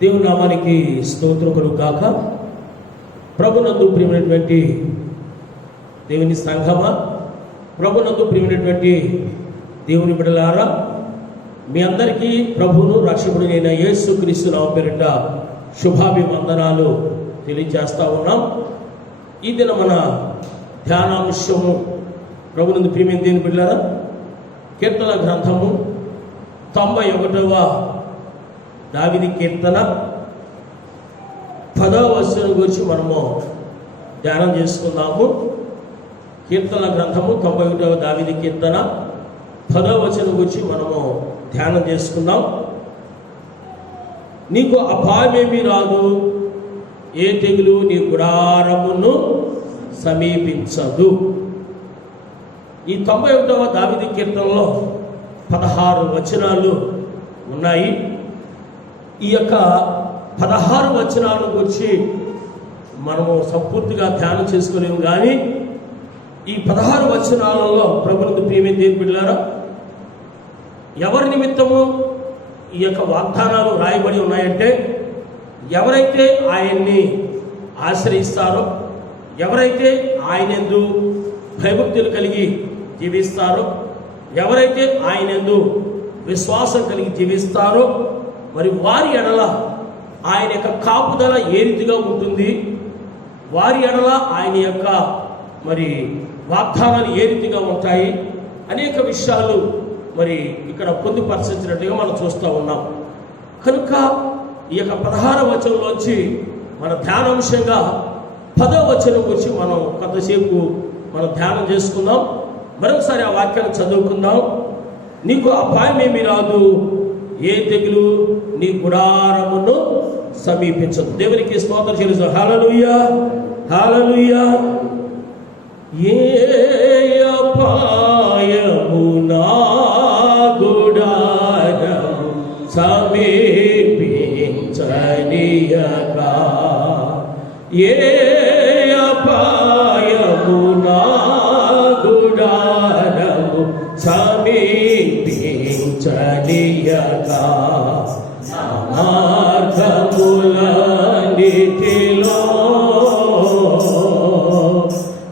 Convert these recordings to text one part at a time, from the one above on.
దేవుని నామానికి స్తోత్రములు గాక. ప్రభునందు ప్రియమైనటువంటి దేవుని సంఘమా, ప్రభునందు ప్రియమైనటువంటి దేవుని బిడ్డలారా, మీ అందరికీ ప్రభువును రక్షకుడైన యేసుక్రీస్తు నామమున పేరిట శుభాభివందనాలు తెలియజేస్తా ఉన్నాం. ఈ దిన మన ధ్యానాంశము ప్రభునందు ప్రియమైన దేవుని బిడ్డలారా, కీర్తన గ్రంథము 91వ దావీదు కీర్తన 10వ వచనం గురించి మనము ధ్యానం చేసుకుందాము. కీర్తన గ్రంథము 91వ దావీదు కీర్తన 10వ వచనం గురించి మనము ధ్యానం చేసుకుందాం. నీకు అపాయమేమీ రాదు, ఏ తెగులు నీ గుడారమును సమీపించదు. ఈ 91వ దావీదు కీర్తనలో 16 వచనాలు ఉన్నాయి. ఈ యొక్క 16 వచనాల గురించి మనము సంపూర్తిగా ధ్యానం చేసుకోలేము, కానీ ఈ 16 వచనాలలో ప్రభునందు ప్రియమైన దేవుని బిడ్డలారా, ఎవరి నిమిత్తము ఈ యొక్క వాగ్దానాలు రాయబడి ఉన్నాయంటే, ఎవరైతే ఆయన్ని ఆశ్రయిస్తారో, ఎవరైతే ఆయనందు భయభక్తులు కలిగి జీవిస్తారో, ఎవరైతే ఆయనందు విశ్వాసం కలిగి జీవిస్తారో, మరి వారి ఎడల ఆయన యొక్క కాపుదల ఏ రీతిగా ఉంటుంది, వారి ఎడల ఆయన యొక్క మరి వాగ్దానాలు ఏ రీతిగా ఉంటాయి, అనేక విషయాలు మరి ఇక్కడ పొందుపరిచినట్టుగా మనం చూస్తూ ఉన్నాం. కనుక ఈ యొక్క 16వ వచనంలోంచి మన ధ్యానాంశంగా 10వ వచనం గురించి మనం కొంతసేపు మనం ధ్యానం చేసుకుందాం. మరొకసారి ఆ వాక్యాన్ని చదువుకుందాం. నీకు అపాయమేమీ రాదు, ఏ తెగులు నీ గుడారమును సమీపించదు. దేవునికి స్తోత్రం చెల్లిస్తాం. హల్లెలూయా, హల్లెలూయా. ఏ అపాయము నా గుడారము సమీపించనీయక, ఏ అపాయము నా గుడారము సమీపించనీయక, మార్గములన్నిటిలో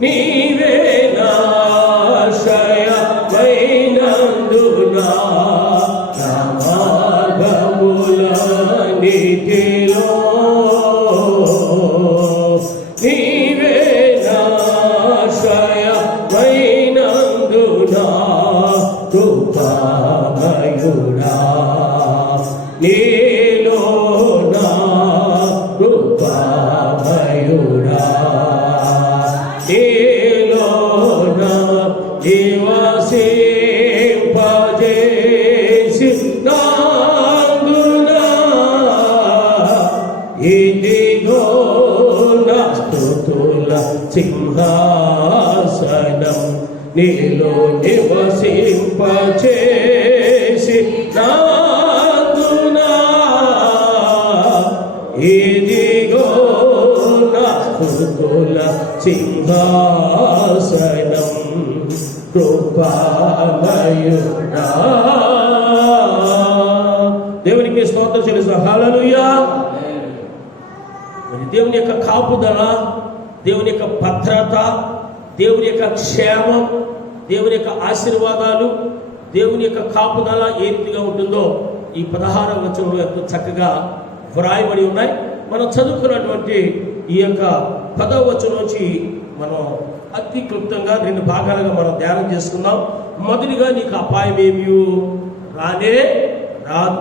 నీవే నాశ్రయమైనందున, మార్గములన్నిటిలో నీవే నాశ్రయమైనందున, కృపామయుడా నీలో నా కృపామయుడా, నీలో నా నివసింపజేసి నాందునా, ఇదిగో నా స్తుతుల సింహాసనం, నీలో నివసింపచేసి నాందునా, ఇదిగో నా స్తుతుల సింహాసనం, కృపామయుడా. దేవునికి స్తోత్రం చెల్లిస్తాం. హల్లెలూయా. మరి దేవుని యొక్క కాపుదల, దేవుని యొక్క భద్రత, దేవుని యొక్క క్షేమం, దేవుని యొక్క ఆశీర్వాదాలు, దేవుని యొక్క కాపుదల ఏ రీతిగా ఉంటుందో ఈ 16వ వచనంలో ఎంతో చక్కగా వ్రాయబడి ఉన్నాయి. మనం చదువుకున్నటువంటి ఈ యొక్క 10వ వచనం నుంచి మనం అతి క్లుప్తంగా 2 భాగాలుగా మనం ధ్యానం చేసుకుందాం. మొదటిగా నీకు అపాయమేమీ రానే రాదు.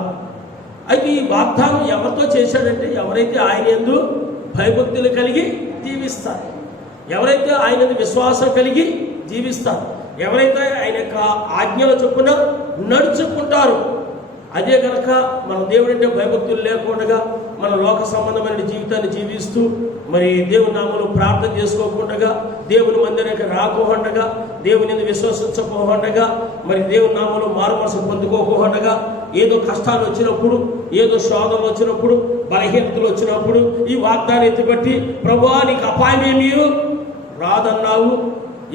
అయితే ఈ వాగ్దానం ఎవరితో చేశాడంటే, ఎవరైతే ఆయన యందు భయభక్తులు కలిగి జీవిస్తారు, ఎవరైతే ఆయన యందు విశ్వాసం కలిగి జీవిస్తారు, ఎవరైతే ఆయన యొక్క ఆజ్ఞల చొప్పున నడుచుకుంటారు. అదే కనుక మన దేవుడంటే భయభక్తులు లేకుండా మన లోక సంబంధమైన జీవితాన్ని జీవిస్తూ, మరి దేవుని నామములో ప్రార్థన చేసుకోకుండా, దేవుని మందిరానికి రాకోకుండా, దేవుని విశ్వసించకోకుండా, మరి దేవుని నామములో మారుమనసు పొందుకోకుండా, ఏదో కష్టాలు వచ్చినప్పుడు, ఏదో శోధనలు వచ్చినప్పుడు, బలహీనతలు వచ్చినప్పుడు ఈ వాగ్దానం ఎత్తిపట్టి, ప్రభువా నీకు అపాయమేమీ రాదన్నావు,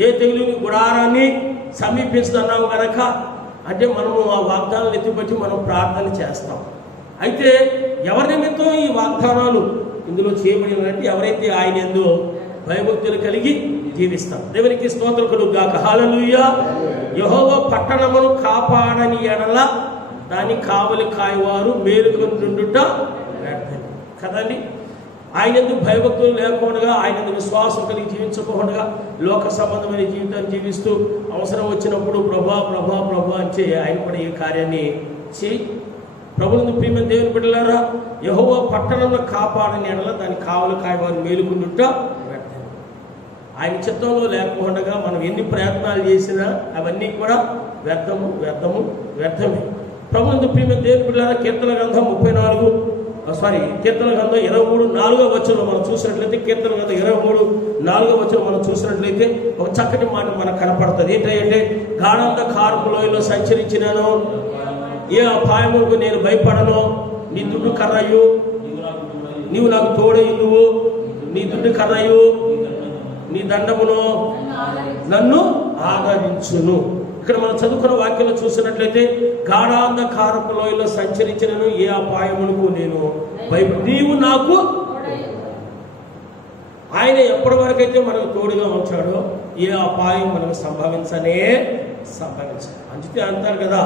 ఏ తెగులు గుడారాన్ని సమీపిస్తున్నావు కనుక అంటే మనము ఆ వాగ్దానాలు ఎత్తిపట్టి మనం ప్రార్థన చేస్తాం. అయితే ఎవరి నిమిత్తం ఈ వాగ్దానాలు ఇందులో చేయబడినంటే ఎవరైతే ఆయన యందు భయభక్తులు కలిగి జీవిస్తారు. దేవునికి స్తోత్రం కలుగుగాక. హల్లెలూయా. యెహోవా పట్టణమును కాపాడని ఎడల దాన్ని కావలి కాయవారు మేలుకొనుట కదండి. ఆయన యందు భయభక్తులు లేకుండా, ఆయన యందు విశ్వాసం కలిగి జీవించకుండా లోక సంబంధమైన జీవితాన్ని జీవిస్తూ అవసరం వచ్చినప్పుడు ప్రభా ప్రభా ప్రభా అంటే ఆయన కూడా ఈ కార్యాన్ని చేయి. ప్రభువును ప్రియమైన దేవుని బిడ్డలారా, యెహోవా పట్టణంలో కాపాడని ఎడల దాన్ని కావలి కాయవారు మేలుకొనుట వ్యర్థమే. ఆయన చిత్తంలో లేకుండా మనం ఎన్ని ప్రయత్నాలు చేసినా అవన్నీ కూడా వ్యర్థము వ్యర్థము వ్యర్థమే. ప్రభువును ప్రియమైన దేవుని బిడ్డలారా, కీర్తన గ్రంథం 23:4 మనం చూసినట్లయితే, కీర్తన గ్రంథం 23:4 మనం చూసినట్లయితే ఒక చక్కటి మాట మనకు కనపడుతుంది. ఏంటంటే, గాఢాంధకారపు లోయలో సంచరించినాను, ఏ అపాయములకు నేను భయపడను. నీ దుడ్డు కర్రయు నీవు నాకు తోడయుందువు. నీ దుడ్డు కర్రయు నీ దండమును నన్ను ఆదరించును. ఇక్కడ మనం చదువుకున్న వాక్యంలో చూసినట్లయితే, గాఢాంధకారపు లోయలో సంచరించినను, ఏ అపాయములకు నేను భయపడ, నీవు నాకు. ఆయన ఎప్పటి వరకైతే మనకు తోడుగా ఉంచాడో ఏ అపాయం మనకు సంభవించాలి. అంచితే అంటారు కదా,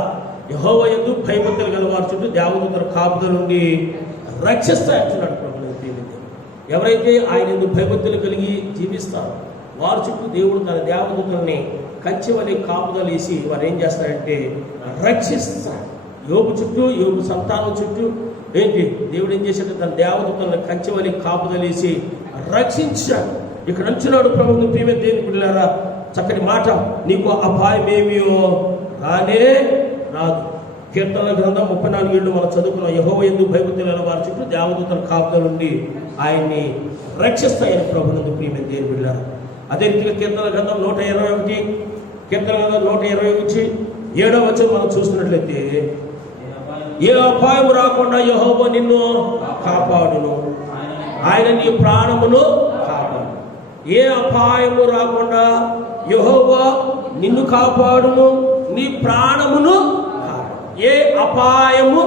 యెహోవా యందు భయభక్తులు గల వారి చుట్టూ దేవదూతల కాపుదల నుండి రక్షిస్తాయంటున్నాడు ప్రభువు. ఎవరైతే ఆయన యందు భయభక్తులు కలిగి జీవిస్తారో వారి చుట్టూ దేవుడు తన దేవదూతల్ని కంచె వలె కాపుదలు వేసి వారు ఏం చేస్తారంటే రక్షిస్తారు. యోబు చుట్టూ, యోబు సంతానం చుట్టూ ఏంటి దేవుడు ఏం చేశాడు? తన దేవదూతలను కంచె వలె కాపుదలు వేసి రక్షించాడు. ఇక్కడ అంచున్నాడు ప్రభువును ప్రియమైన దేవుని బిడ్డలారా, చక్కటి మాట, నీకు అపాయం ఏమియో రానే రాదు. కీర్తన గ్రంథం 34 మనం చదువుకున్నాం. యెహోవా యందు భయభక్తులు వారి చుట్టూ దేవదూతల కాపుదల నుండి ఆయన్ని రక్షిస్తాయని ప్రభువును ప్రియమైన దేవుని బిడ్డలారా. అదే రీతిగా కీర్తన గ్రంథం 121, కీర్తన గ్రంథం 121:7 మనం చూస్తున్నట్లయితే, ఏ అపాయం రాకుండా యెహోవా నిన్ను కాపాడును, ఆయన నీ ప్రాణమును కాపాడు. ఏ అపాయము రాకుండా యెహోవా నిన్ను కాపాడును, నీ ప్రాణమును కాపాడు. ఏ అపాయము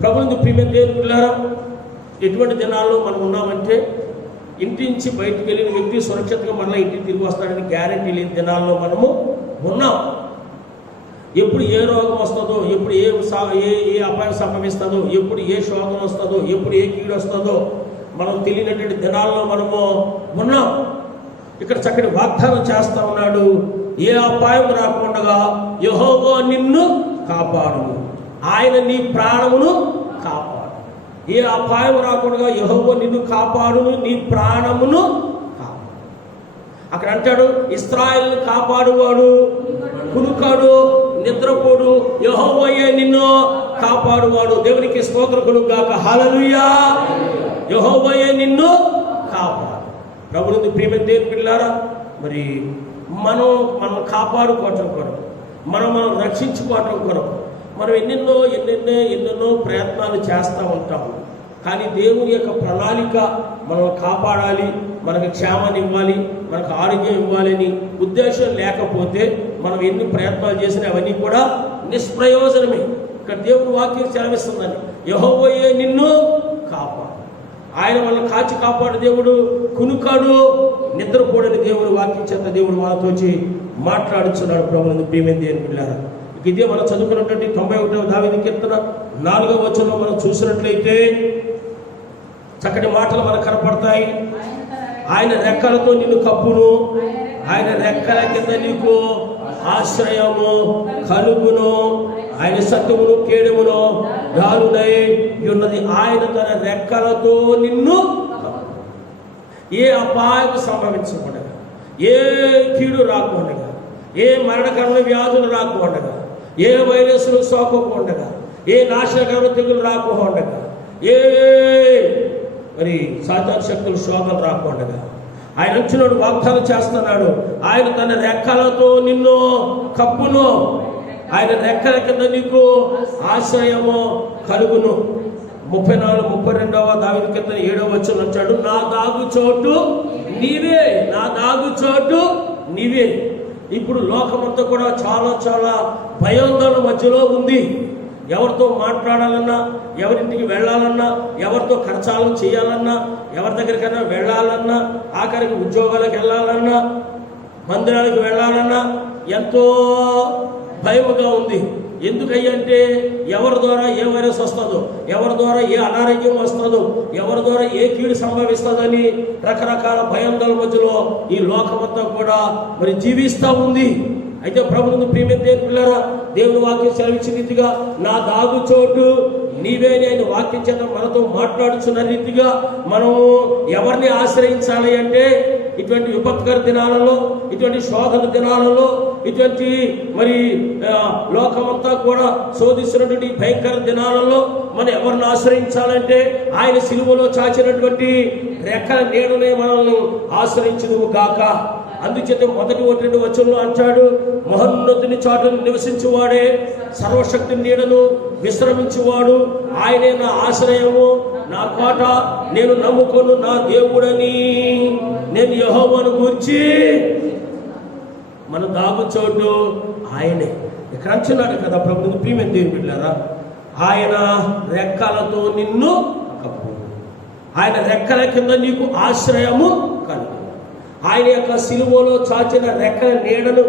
ప్రభువును ప్రియమైన దేవుని బిడ్డలారా, ఎటువంటి దినాల్లో మనం ఉన్నామంటే, ఇంటి నుంచి బయటకు వెళ్ళిన వ్యక్తి సురక్షితంగా మళ్ళీ ఇంటికి తిరిగి వస్తాడని గ్యారెంటీ లేని దినాల్లో మనము ఉన్నాం. ఎప్పుడు ఏ రోగం వస్తుందో, ఎప్పుడు ఏ అపాయం సంభవిస్తుందో, ఎప్పుడు ఏ శోధన వస్తుందో, ఎప్పుడు ఏ కీడు వస్తుందో మనం తెలియనటువంటి దినాల్లో మనము ఉన్నాం. ఇక్కడ చక్కటి వాగ్దానం చేస్తా ఉన్నాడు, ఏ అపాయం రాకుండా యెహోవా నిన్ను కాపాడును, ఆయన నీ ప్రాణమును కాపాడు. ఏ అపాయం రాకుండా యెహోవా నిన్ను కాపాడును, నీ ప్రాణమును కాపాడు. అక్కడ అంటాడు, ఇశ్రాయేలును కాపాడువాడు కునుకాడు, నిద్రపోడు, యెహోవాయే నిన్ను కాపాడువాడు. దేవునికి స్తోత్రం కలుగుగాక. హల్లెలూయా. యెహోవాయే నిన్ను కాపాడు. ప్రభువుని ప్రియమైన దేవుని బిడ్డలారా, మరి మనం కాపాడుకోవటం కొరకు, మనం రక్షించుకోవటం కొరకు మనం ఎన్నెన్నో ప్రయత్నాలు చేస్తూ ఉంటాం. కానీ దేవుని యొక్క ప్రణాళిక మనం కాపాడాలి, మనకు క్షేమాన్ని ఇవ్వాలి, మనకు ఆరోగ్యం ఇవ్వాలని ఉద్దేశం లేకపోతే మనం ఎన్ని ప్రయత్నాలు చేసినా అవన్నీ కూడా నిష్ప్రయోజనమే. ఇక్కడ దేవుని వాక్యం సెలవిస్తుందని, యెహోవాయే నిన్ను కాపాడు. ఆయన మనల్ని కాచి కాపాడు దేవుడు, కునుకాడు, నిద్రపోడని దేవుడు వాక్యం చేత దేవుడు మనతో మాట్లాడుతున్నాడు. ప్రభువుని ప్రియమైన దేవుని బిడ్డలారా, ఇదే మనం చదువుకున్నటువంటి 91వ దావీదు కీర్తన 4వ మనం చూసినట్లయితే చక్కటి మాటలు మనకు కనపడతాయి. ఆయన రెక్కలతో నిన్ను కప్పును, ఆయన రెక్కల కింద నీకు ఆశ్రయము కలుగును, ఆయన సత్యమును కేడమును దారునై ఉన్నది. ఆయన తన రెక్కలతో నిన్ను ఏ అపాయం సంభవించకుండా, ఏ కీడు రాకుండా, ఏ మరణకరమైన వ్యాధులు రాకుండా, ఏ వైరస్లు సోకకుండా, ఏ నాశనకరమైన తెగులు రాకుండా, ఏ మరి సాధారణ శక్తులు శోధనలు రాకుండా ఆయన వచ్చినాడు, వాగ్దానం చేస్తున్నాడు. ఆయన తన రెక్కలతో నిన్ను కప్పును, ఆయన రెక్కల కింద నీకు ఆశ్రయము కలుగును. 32వ దావీదు కీర్తన 7వ వచనం వచ్చాడు, నా దాగు చోటు నీవే, నా దాగు చోటు నీవే. ఇప్పుడు లోకమంతా కూడా చాలా భయాందోళన మధ్యలో ఉంది. ఎవరితో మాట్లాడాలన్నా, ఎవరింటికి వెళ్ళాలన్నా, ఎవరితో ఖర్చాలను చేయాలన్నా, ఎవరి దగ్గరికైనా వెళ్ళాలన్నా, ఆఖరికి ఉద్యోగాలకు వెళ్ళాలన్నా, మందిరాలకు వెళ్ళాలన్నా ఎంతో భయముగా ఉంది. ఎందుకంటే ఎవరి ద్వారా ఏ వైరస్ వస్తుందో, ఎవరి ద్వారా ఏ అనారోగ్యం వస్తుందో, ఎవరి ద్వారా ఏ కీడు సంభవిస్తుందని రకరకాల భయాందోళన మధ్యలో ఈ లోకమంతా కూడా మరి జీవిస్తూ ఉంది. అయితే ప్రభువును ప్రియమైన దేవుని పిల్లరా, దేవుని వాక్యం సెలవిచ్చిన రీతిగా నా దాగు చోటు నీవే నేను వాక్యం చేత మనతో మాట్లాడుచున్న రీతిగా మనం ఎవరిని ఆశ్రయించాలి అంటే ఇటువంటి విపత్కర దినాలలో, ఇటువంటి శోధన దినాలలో, ఇటువంటి మరి లోకమంతా కూడా శోధిస్తున్నటువంటి భయంకర దినాలలో మనం ఎవరిని ఆశ్రయించాలంటే ఆయన సిలువలో చాచినటువంటి రెక్కల నీడనే మనల్ని ఆశ్రయించుదుము గాక. అందుచేత మొదటి 1-2 వచనంలో అంటాడు, మహోన్నతుని చాటును నివసించువాడే, సర్వశక్తి నీడను విశ్రమించువాడు, ఆయనే నా ఆశ్రయము, నా కోట, నేను నమ్ముకొను నా దేవుడని నేను యెహోవాను గూర్చి. మన దాగు చోటు ఆయనే. ఇక్కడ అంటున్నాడు కదా ప్రభువుని ప్రియమైన దేవుని బిడ్డలారా, ఆయన రెక్కలతో నిన్ను కప్పు, ఆయన రెక్కల కింద నీకు ఆశ్రయము కలుగు. ఆయన యొక్క సిలువలో చాచిన రెక్కల నీడను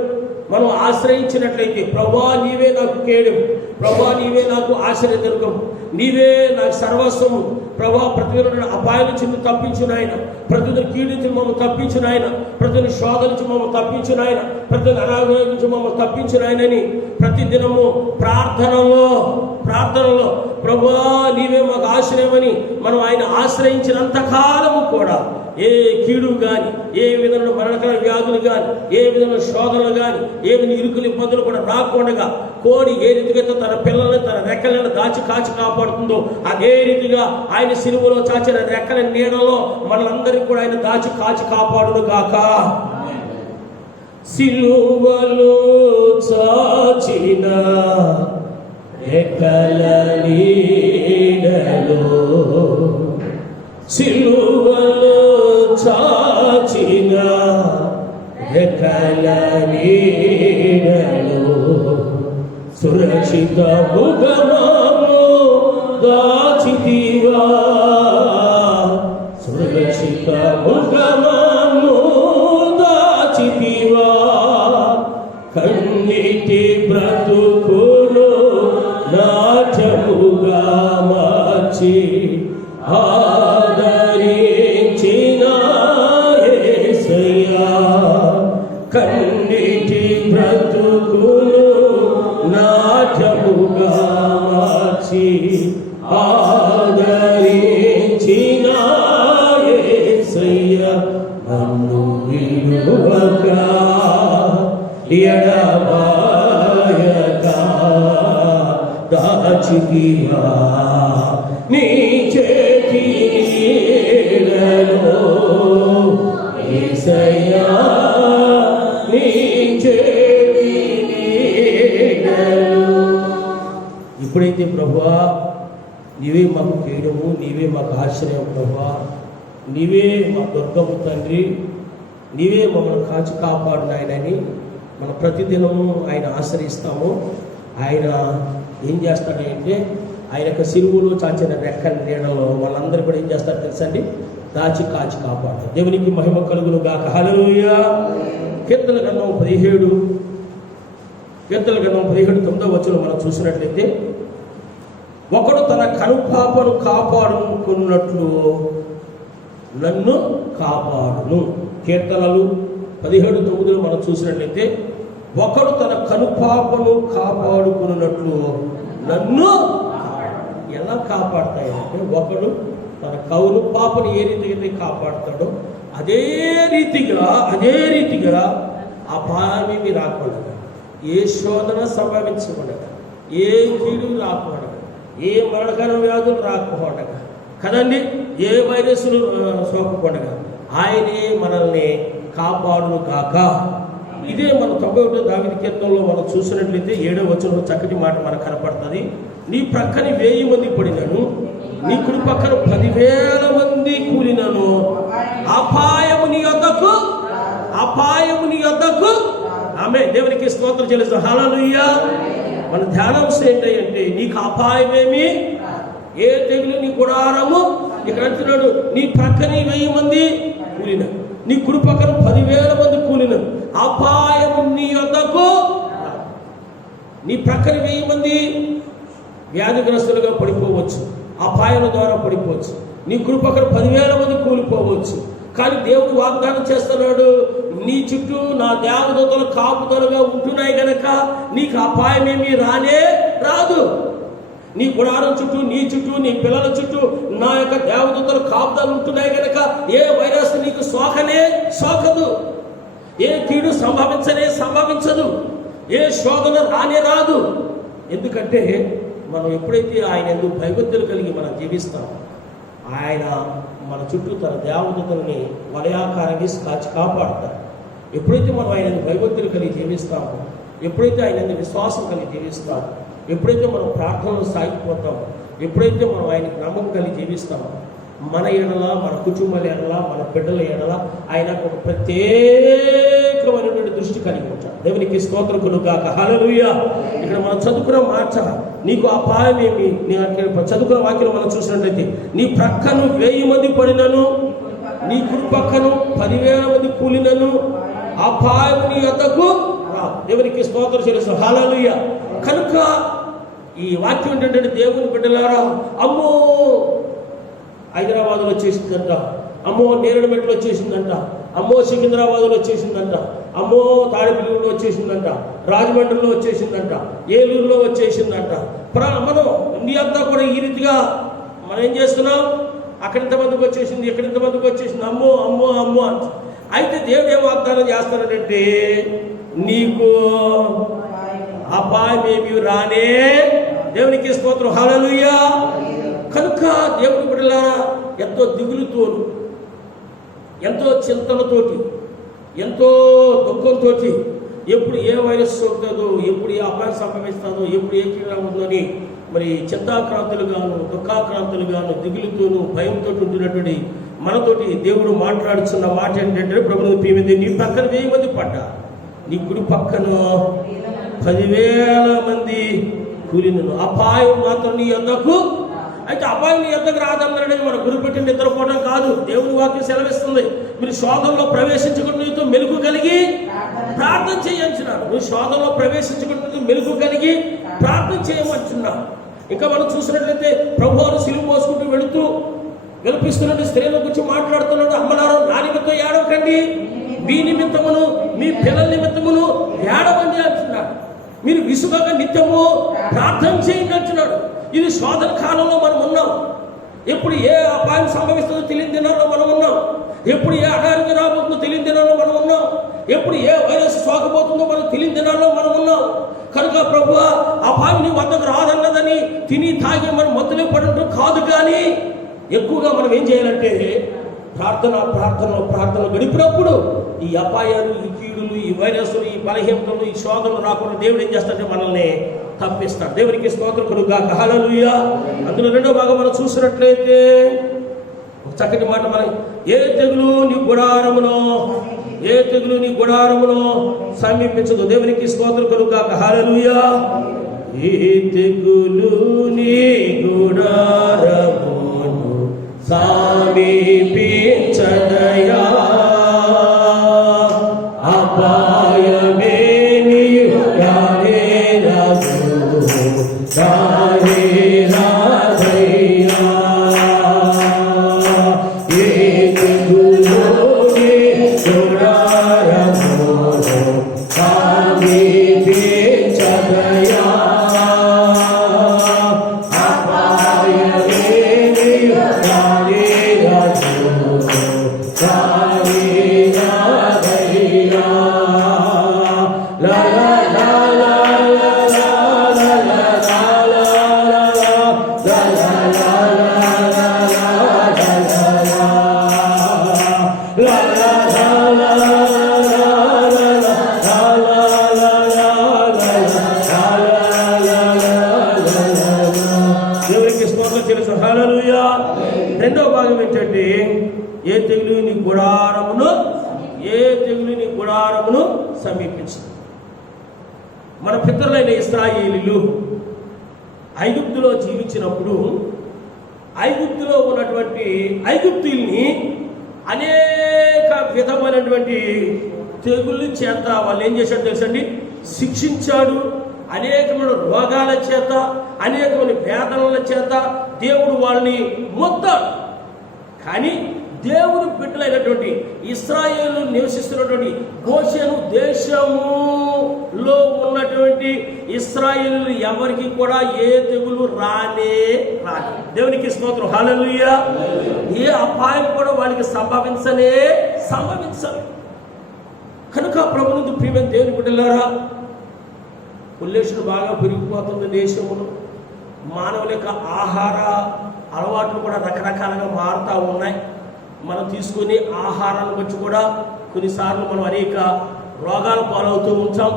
మనం ఆశ్రయించినట్లయితే, ప్రభువా నీవే నాకు కేడెం, ప్రభువా నీవే నాకు ఆశ్రయదుర్గం, నీవే నాకు సర్వస్వము, ప్రభువా ప్రతిదిన అపాయం నుంచి తప్పించిన ఆయన, ప్రతిదిన కీడు నుంచి మమ్మల్ని తప్పించిన ఆయన, ప్రతిదిన శోధ నుంచి మమ్మల్ని తప్పించిన ఆయన, ప్రతిదిన అనారోగ్యం నుంచి మమ్మల్ని తప్పించిన ఆయనని ప్రతిదినము ప్రార్థనలో ప్రభువా నీవే మాకు ఆశ్రయమని మనం ఆయన ఆశ్రయించినంత కాలము కూడా ఏ కీడు కానీ, ఏ విధమైన మరణకర వ్యాధులు కానీ, ఏ విధమైన శోధనలు కానీ, ఏ విధంగా ఇరుకులు ఇబ్బందులు కూడా రాకుండా కోడి ఏ రీతిగా తన పిల్లల్ని తన రెక్కలను దాచి కాచి కాపాడుతుందో అదే రీతిగా ఆయన సిలువలో చాచిన రెక్కల నీడలో మనందరికీ కూడా ఆయన దాచి కాచి కాపాడును గాక. సిలువలో చాచిన రెక్కల నీడలో, సిలువలో చాచిన రెక్కల నీడలో సురక్షితముగా మమ్ము దాచితివా, సురక్షితముగా మమ్ము దాచితివా, కన్నిటి బ్రతుకును నాట్యముగా మార్చి ఆదరించిన యేసయ్యా, కన్నిటి బ్రతుకును నాట్యముగా మార్చి ఆదరించిన యేసయ్యా, నన్ను విడువక ఎడబాయక దాచితివా నీ చేతి నీడలో యేసయ్యా, నీ చేతి నీడలో. ఇప్పుడైతే ప్రభువా నీవే మాకు కేడము, నీవే మాకు ఆశ్రయం ప్రభువా, నీవే మా దుర్గము తండ్రి, నీవే మమ్మల్ని కాచి కాపాడు నాయనని మన ప్రతిదినము ఆయన ఆశ్రయిస్తాము. ఆయన ఏం చేస్తాడంటే ఆయన యొక్క సిలువలో చాచిన రెక్కల నీడలో వాళ్ళందరూ కూడా ఏం చేస్తారు తెలుసా అండి, దాచి కాచి కాపాడు. దేవునికి మహిమ కలుగును గాక. హల్లెలూయా. కీర్తన గ్రంథం 17:9 వచనం మనం చూసినట్లయితే, ఒకడు తన కనుపాపను కాపాడుకున్నట్లు నన్ను కాపాడును. కీర్తనలు 17:9 మనం చూసినట్లయితే, ఒకడు తన కనుపాపను కాపాడుకున్నట్లు నన్ను ఎలా కాపాడతాయంటే, ఒకడు తన కౌలు పాపను ఏ రీతిగా కాపాడుతాడో అదే రీతిగా ఆ పాపమేమి రాకుండా, ఏ శోధన సంభవించకుండా, ఏ కీడు రాకుండా, ఏ మరణకర వ్యాధులు రాకుండా కదండి, ఏ వైరస్లు సోకకుండా ఆయనే మనల్ని కాపాడును కాక. ఇదే మన 91 దావీదు కీర్తనలో మనం చూసినట్లయితే 7వ వచనంలో చక్కటి మాట మనకు కనపడుతుంది. నీ ప్రక్కని 1000 మంది పడినను, నీ కుడి పక్కన 10,000 మంది కూలినను, అపాయము నీ యొద్దకు ఆమె దేవునికి స్తోత్రం చెల్లిస్తాం. హల్లెలూయా. మన ధ్యానాంశం ఏంటి అంటే నీకు అపాయమేమి, ఏ తెగులు నీ గుడారము. ఇక్కడ అంటున్నాడు నీ ప్రక్కని 1000 మంది కూలిన, నీ కుడి పక్కన 10,000 మంది కూలిన, అపాయము నీ యొద్దకు. నీ ప్రక్కన 1000 మంది వ్యాధిగ్రస్తులుగా పడిపోవచ్చు, అపాయం ద్వారా పడిపోవచ్చు. నీ కుడి పక్కన 10,000 మంది కూలిపోవచ్చు. కానీ దేవుడు వాగ్దానం చేస్తున్నాడు, నీ చుట్టూ నా దేవదూతలు కాపుదలుగా ఉంటున్నాయి గనక నీకు అపాయమేమీ రానే రాదు. నీ గుడారం చుట్టూ, నీ చుట్టూ, నీ పిల్లల చుట్టూ నా యొక్క దేవదూతలు కాపుదలు ఉంటున్నాయి గనక ఏ వైరస్ నీకు సోకనే సోకదు, ఏ కీడు సంభవించదు, ఏ శోధన రానే రాదు. ఎందుకంటే మనం ఎప్పుడైతే ఆయన ఎందుకు భయభక్తులు కలిగి మనం జీవిస్తామో, ఆయన మన చుట్టూ తన దేవదూతల్ని వలయాకారంగా కాపాడతారు. ఎప్పుడైతే మనం ఆయన భయభక్తులు కలిగి జీవిస్తామో, ఎప్పుడైతే ఆయన విశ్వాసం కలిగి జీవిస్తామో, ఎప్పుడైతే మనం ప్రార్థనలు సాగిపోతామో, ఎప్పుడైతే మనం ఆయనకి నమ్మకం కలిగి జీవిస్తామో, మన ఎడల, మన కుటుంబాల ఎడల, మన బిడ్డల ఎడల ఆయనకు ఒక ప్రత్యేకమైనటువంటి దృష్టి కలిగి ఉంటాడు. దేవునికి స్తోత్రం కలుగుగాక. హల్లెలూయా. ఇక్కడ మనం చదువుకున్న మాట, నీకు అపాయం ఏమి, చదువుకున్న వాక్యం మనం చూసినట్లయితే నీ ప్రక్కను 1000 మంది పడినను, నీ కుడి పక్కను 10,000 మంది కూలినను, అపాయం నీ యొద్దకు రాదు. దేవునికి స్తోత్రం చెల్లిస్తాం. హల్లెలూయా. కనుక ఈ వాక్యం ఏంటంటే దేవుని బిడ్డలారా, అమ్మో హైదరాబాద్లో వచ్చేసిందంట, అమ్మో నేరేడుమెట్లో వచ్చేసిందంట, అమ్మో సికింద్రాబాద్లో వచ్చేసిందంట, అమ్మో తాడిపిల్లిలో వచ్చేసిందంట, రాజమండ్రిలో వచ్చేసిందంట, ఏలూరులో వచ్చేసిందంట. మనం ఇండియా అంతా కూడా ఈ రీతిగా మనం ఏం చేస్తున్నాం, అక్కడింతమందికి వచ్చేసింది, ఎక్కడింతమందికి వచ్చేసింది, అమ్మో అమ్మో అమ్మో అంట. అయితే దేవుడు ఏం వాగ్దానం చేస్తానంటే నీకు అపాయం ఏమి రానే. దేవునికి స్తోత్రం. హల్లెలూయా. కనుక దేవుడి బిడ్డలారా, ఎంతో దిగులుతోను, ఎంతో చింతనతోటి, ఎంతో దుఃఖంతో, ఎప్పుడు ఏ వైరస్ సోకుతుందో, ఎప్పుడు ఏ అపాయం సంభవిస్తుందో, ఎప్పుడు ఏ కీడ ఉందని మరి చింతాక్రాంతులుగాను, దుఃఖాక్రాంతులుగాను, దిగులుతోనూ, భయంతో ఉంటున్నటువంటి మనతోటి దేవుడు మాట్లాడుతున్న మాట ఏంటంటే, ప్రభుత్వ ప్రియమైంది, నీ పక్కన 1000 మంది పడ్డా, నీ కుడి పక్కన 10,000 మంది కూలినను, అపాయం మాత్రం నీ యొద్దకు. అయితే అపాయం నీ యొద్దకు రాదన్నాడు. మన గురిపెట్టి నిద్రపోవడం కాదు, దేవుని వాక్యం సెలవిస్తుంది. మీరు శోధనలో ప్రవేశించకుండా మెలుగు కలిగి ప్రార్థన చేయించున్నాడు. నువ్వు శోధనలో ప్రవేశించకుండా మెలుగు కలిగి ప్రార్థన చేయమంటున్నాడు. ఇంకా మనం చూసినట్లయితే ప్రభువును సిలువ మోసుకుంటూ వెళుతూ విలపిస్తున్నట్టు స్త్రీల గురించి మాట్లాడుతున్నాడు. అమ్మలారు, నా నిమిత్తం ఏడవకండి, మీ నిమిత్తమును మీ పిల్లల నిమిత్తమును ఏడవండి అంటున్నాడు. మీరు విసుగక నిత్యము ప్రార్థన చేయండి అంటున్నాడు. ఇది శోధన కాలంలో మనం ఉన్నాం. ఎప్పుడు ఏ అపాయం సంభవిస్తుందో తెలియని దినాల్లో మనం ఉన్నాం. ఎప్పుడు ఏ అనారోగ్యం రాబోతుందో తెలియని దినాల్లో మనం ఉన్నాం. ఎప్పుడు ఏ వైరస్ సోకబోతుందో మనం తెలియని దినాల్లో మనం ఉన్నాం. కనుక ప్రభువా, అపాయం నీ వద్దకు రాదన్నదని తిని తాగి మనం మత్తులో పడటం కాదు. కానీ ఎక్కువగా మనం ఏం చేయాలంటే ప్రార్థన గడిపినప్పుడు ఈ అపాయాలు, ఈ కీడులు, ఈ వైరస్లు, ఈ బలహీనతలు, ఈ శోధనలు రాకుండా దేవుడు ఏం చేస్తాడంటే మనల్ని తప్పిస్తాడు. దేవునికి స్తోత్రం కలుగుగాక. హల్లెలూయా. అందులో 2వ భాగం మనం చూసినట్లయితే ఒక చక్కటి మాట, మనం ఏ తెగులు నీ గుడారమును సమీపించదు. దేవునికి స్తోత్రం కలుగుగాక. హల్లెలూయా. ఏ తెగులు నీ గుడారమును సమీపించదయా, అపాయమే నీవు రానే రాదు, రానే రాదయ్యా. ఏ తెగులు నీ గుడారమును సమీపించదయా, హల్లెలూయా. 2వ భాగం ఏంటంటే ఏ తెగులు నీ గుడారమును సమీపించదు. మన పితరులైన ఇశ్రాయేలీయులు ఐగుప్తులో జీవించినప్పుడు ఐగుప్తులో ఉన్నటువంటి ఐగుప్తీయుల్ని అనేక విధమైనటువంటి తెగుళ్ళ చేత వాళ్ళు ఏం చేశాడు తెలుసండి, శిక్షించాడు. అనేకమైన రోగాల చేత, అనేకమైన వేదనల చేత దేవుడు వాళ్ళని మొత్తాడు. కానీ దేవుని బిడ్డలైనటువంటి ఇశ్రాయేలు నివసిస్తున్నటువంటి గోషెను దేశములో ఉన్నటువంటి ఇశ్రాయేలు ఎవరికి కూడా ఏ తెగులు రానే రాదు. దేవునికి స్తోత్రం, హల్లెలూయా. ఏ అపాయం కూడా వాళ్ళకి సంభవించాలి. కనుక ప్రభునందు ప్రియమైన దేవుని బిడ్డలారా, పొల్యూషన్ బాగా పెరిగిపోతుంది దేశంలో. మానవుల యొక్క ఆహార అలవాట్లు కూడా రకరకాలుగా మారుతూ ఉన్నాయి. మనం తీసుకునే ఆహారాన్ని బట్టి కూడా కొన్నిసార్లు మనం అనేక రోగాలు పాలవుతూ ఉంటాం.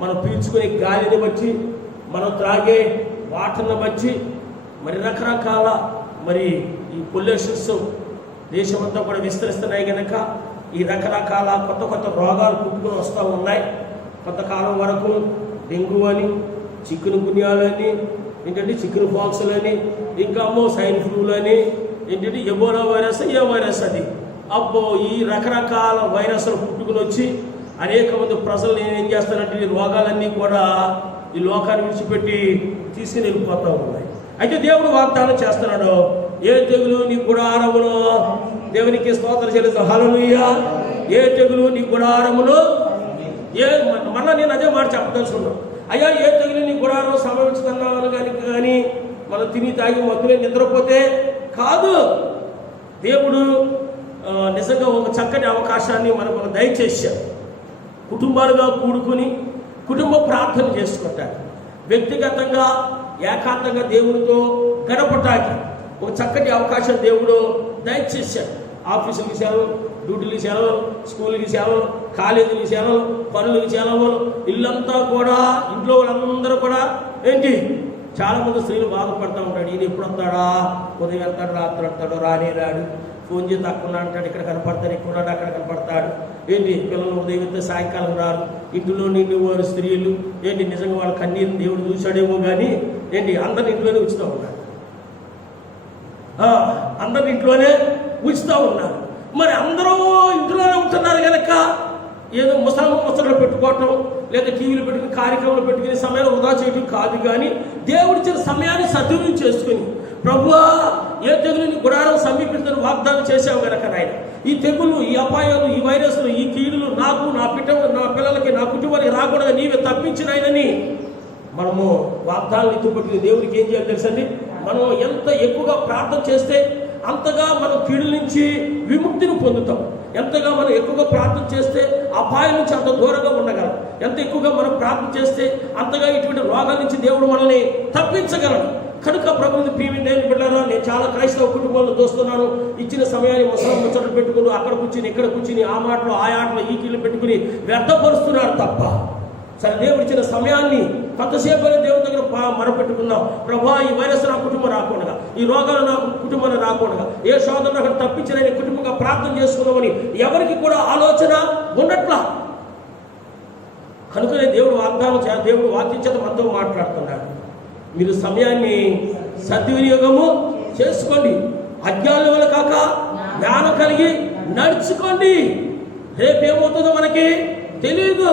మనం పీల్చుకునే గాలిని బట్టి, మనం త్రాగే వాటర్ని బట్టి, మరి రకరకాల ఈ పొల్యూషన్స్ దేశమంతా కూడా విస్తరిస్తున్నాయి. కనుక ఈ రకరకాల కొత్త రోగాలు పుట్టుకొని వస్తూ ఉన్నాయి. కొంతకాలం వరకు డెంగ్యూ అని, చికెన్ గున్యాలని, ఏంటంటే చికెన్ పాక్స్లని, ఇంకా సైన్ ఫ్లూలని, ఏంటంటే ఎబోలా వైరస్, ఏ వైరస్ అది అబ్బో, ఈ రకరకాల వైరస్లు పుట్టుకుని వచ్చి అనేక మంది ప్రజలు ఏం చేస్తారంటే ఈ రోగాలన్నీ కూడా ఈ లోకాన్ని విడిచిపెట్టి తీసుకుని వెళ్ళిపోతూ ఉన్నాయి. అయితే దేవుడు వాగ్దానం చేస్తున్నాడు, ఏ తెగులు నీ గుడారములో, దేవునికి స్తోత్రం చెల్లిస్తాం, హల్లెలూయా. ఏ తెగులు నీ గుడారములో, మళ్ళీ నేను అదే మాట చెప్పదలుచుకున్నాను. అయ్యా, ఏ తెగులు నీ గుడారం సంభవించుతున్నాను కానీ మనం తిని తాగి మత్తులే నిద్రపోతే కాదు. దేవుడు నిజంగా ఒక చక్కటి అవకాశాన్ని మనకు దయచేశాడు. కుటుంబాలుగా కూడుకుని కుటుంబ ప్రార్థన చేసుకుంటారు. వ్యక్తిగతంగా ఏకాంతంగా దేవుడితో గడపటానికి ఒక చక్కటి అవకాశం దేవుడు దయచేశాడు. ఆఫీసులకి సెలవు, డ్యూటీలకి సెలవు, స్కూల్కి సెలవు, కాలేజీలకి సెలవు, పనులకి సెలవులు, ఇల్లంతా కూడా ఇంట్లో వాళ్ళందరూ కూడా ఏంటి, చాలామంది స్త్రీలు బాధపడుతూ ఉంటాడు. ఈయన ఎప్పుడు వస్తాడా, ఉదయం వెళ్తాడు, రాత్రి వస్తాడు, రానే రాడు, ఫోన్ చేసి తక్కువ అంటాడు, ఇక్కడ కనపడతాడు, ఇక్కడ అక్కడ కనపడతాడు. ఏంటి, పిల్లలు ఉదయం వెళ్తే సాయంకాలం రారు. ఇంట్లో నిండి వారు స్త్రీలు ఏంటి, నిజంగా వాళ్ళ కన్నీరు దేవుడు చూశాడేమో కానీ ఏంటి, అందరిని ఇంట్లోనే ఉంచుతూ ఉన్నాడు. అందరిని ఇంట్లోనే ఉంచుతూ ఉన్నారు. మరి అందరూ ఇంట్లోనే ఉంటున్నారు కనుక ఏదో ముసలు పెట్టుకోవటం, లేదా టీవీలు పెట్టుకుని కార్యక్రమాలు పెట్టుకుని సమయాన్ని వృధా చేయడం కాదు. కానీ దేవుడిచ్చిన సమయాన్ని సద్వినియోగం చేసుకుని, ప్రభువా ఏ తెగులుని గుడారం సమీపించని వాగ్దానం చేసావు కనుక నాయన, ఈ తెగులు, ఈ అపాయాలు, ఈ వైరస్లు, ఈ కీడులు నాకు, నా పిల్లలకి, నా కుటుంబానికి రాకూడదు, నీవే తప్పించినాయనని మనము వాగ్దానాలు ఎత్తుపట్టుకుని దేవుడికి ఏం చేయాలి తెలుసండి, మనం ఎంత ఎక్కువగా ప్రార్థన చేస్తే అంతగా మనం కీడుల నుంచి విముక్తిని పొందుతాం. ఎంతగా మనం ఎక్కువగా ప్రార్థన చేస్తే అపాయం నుంచి అంత దూరంగా ఉండగలం. ఎంత ఎక్కువగా మనం ప్రార్థన చేస్తే అంతగా ఇటువంటి రోగాల నుంచి దేవుడు మనల్ని తప్పించగలడు. కనుక ప్రభుత్వ పీవీ నేను బిడ్డలారా, నేను చాలా క్రైస్తవ కుటుంబాలను చూస్తున్నాను. ఇచ్చిన సమయాన్ని ముచ్చట్లు పెట్టుకుని అక్కడ కూర్చుని ఇక్కడ కూర్చుని ఆ మాటలు ఆ ఆటలు ఈ కీళ్ళు పెట్టుకుని వ్యర్థపరుస్తున్నారు తప్ప, సరే దేవుడు ఇచ్చిన సమయాన్ని కొంతసేపు దేవుని దగ్గర మొరపెట్టుకుందాం. ప్రభా, ఈ వైరస్ నా కుటుంబం రాకుండా, ఈ రోగాలు నా కుటుంబాన్ని రాకుండా, ఏ శోధన అక్కడ తప్పించిన కుటుంబంగా ప్రార్థన చేసుకుందామని ఎవరికి కూడా ఆలోచన ఉండట్లా. కనుకనే దేవుడు దేవుడు వాక్యం చేత మనతో మాట్లాడుతున్నాడు. మీరు సమయాన్ని సద్వినియోగము చేసుకోండి. అజ్ఞానం వల్ల కాక జ్ఞానం కలిగి నడుచుకోండి. రేపేమవుతుందో మనకి తెలియదు.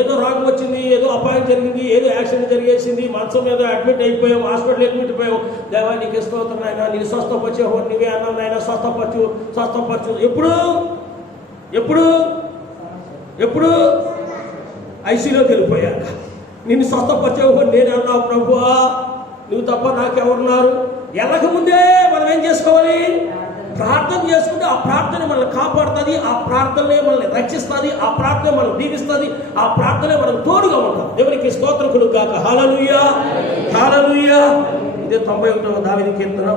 ఏదో రోగం వచ్చింది, ఏదో అపాయం జరిగింది, ఏదో యాక్సిడెంట్ జరిగేసింది, మంచం మీద అడ్మిట్ అయిపోయాం, హాస్పిటల్ అడ్మిట్ అయిపోయాం. దేవా నీకు స్తోత్రం నాయనా, నీకు స్వస్థపరిచేవో నీవే అన్నావు నాయన, స్వస్థపరచు. ఎప్పుడు ఐసీలోకి వెళ్ళిపోయాక నిన్ను స్వస్థపరిచేవో నేను అన్నావు ప్రభువా, నువ్వు తప్ప నాకెవరున్నారు. వెళ్ళకముందే మనం ఏం చేసుకోవాలి, ప్రార్థన చేసుకుంటే ఆ ప్రార్థన మనల్ని కాపాడుతుంది, ఆ ప్రార్థనే మనల్ని రక్షిస్తుంది, ఆ ప్రార్థన మనల్ని దీవిస్తుంది, ఆ ప్రార్థనే మనకు తోడుగా ఉంటుంది. దేవునికి స్తోత్రం కలుగుగాక. హల్లెలూయా, హల్లెలూయా. ఇదే 91వ దావీదు కీర్తన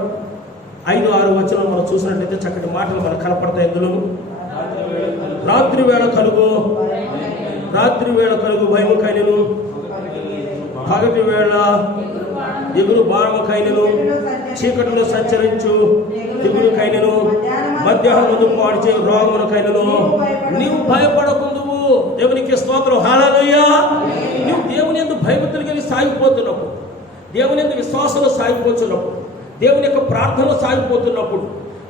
5-6 వచనాలు మనం చూసినట్లయితే చక్కటి మాటలు మనకు కనపడతాయి. ఇందులో రాత్రి వేళ కలుగు భయముకైనను, పగటి వేళ ఎగురు భారముకైనను, చీకటిలో సంచరించు దిగుడుకైనను, మధ్యాహ్నం ముందు పాడిచే రోగములకైనను నీవు భయపడకుందువు. దేవునికి స్తోత్రం. హల్లెలూయా. నువ్వు దేవుని యందు భయభక్తులు కలిగి సాగిపోతున్నప్పుడు, దేవుని యందు విశ్వాసంలో సాగిపోతున్నప్పుడు, దేవుని యొక్క ప్రార్థనలో సాగిపోతున్నప్పుడు,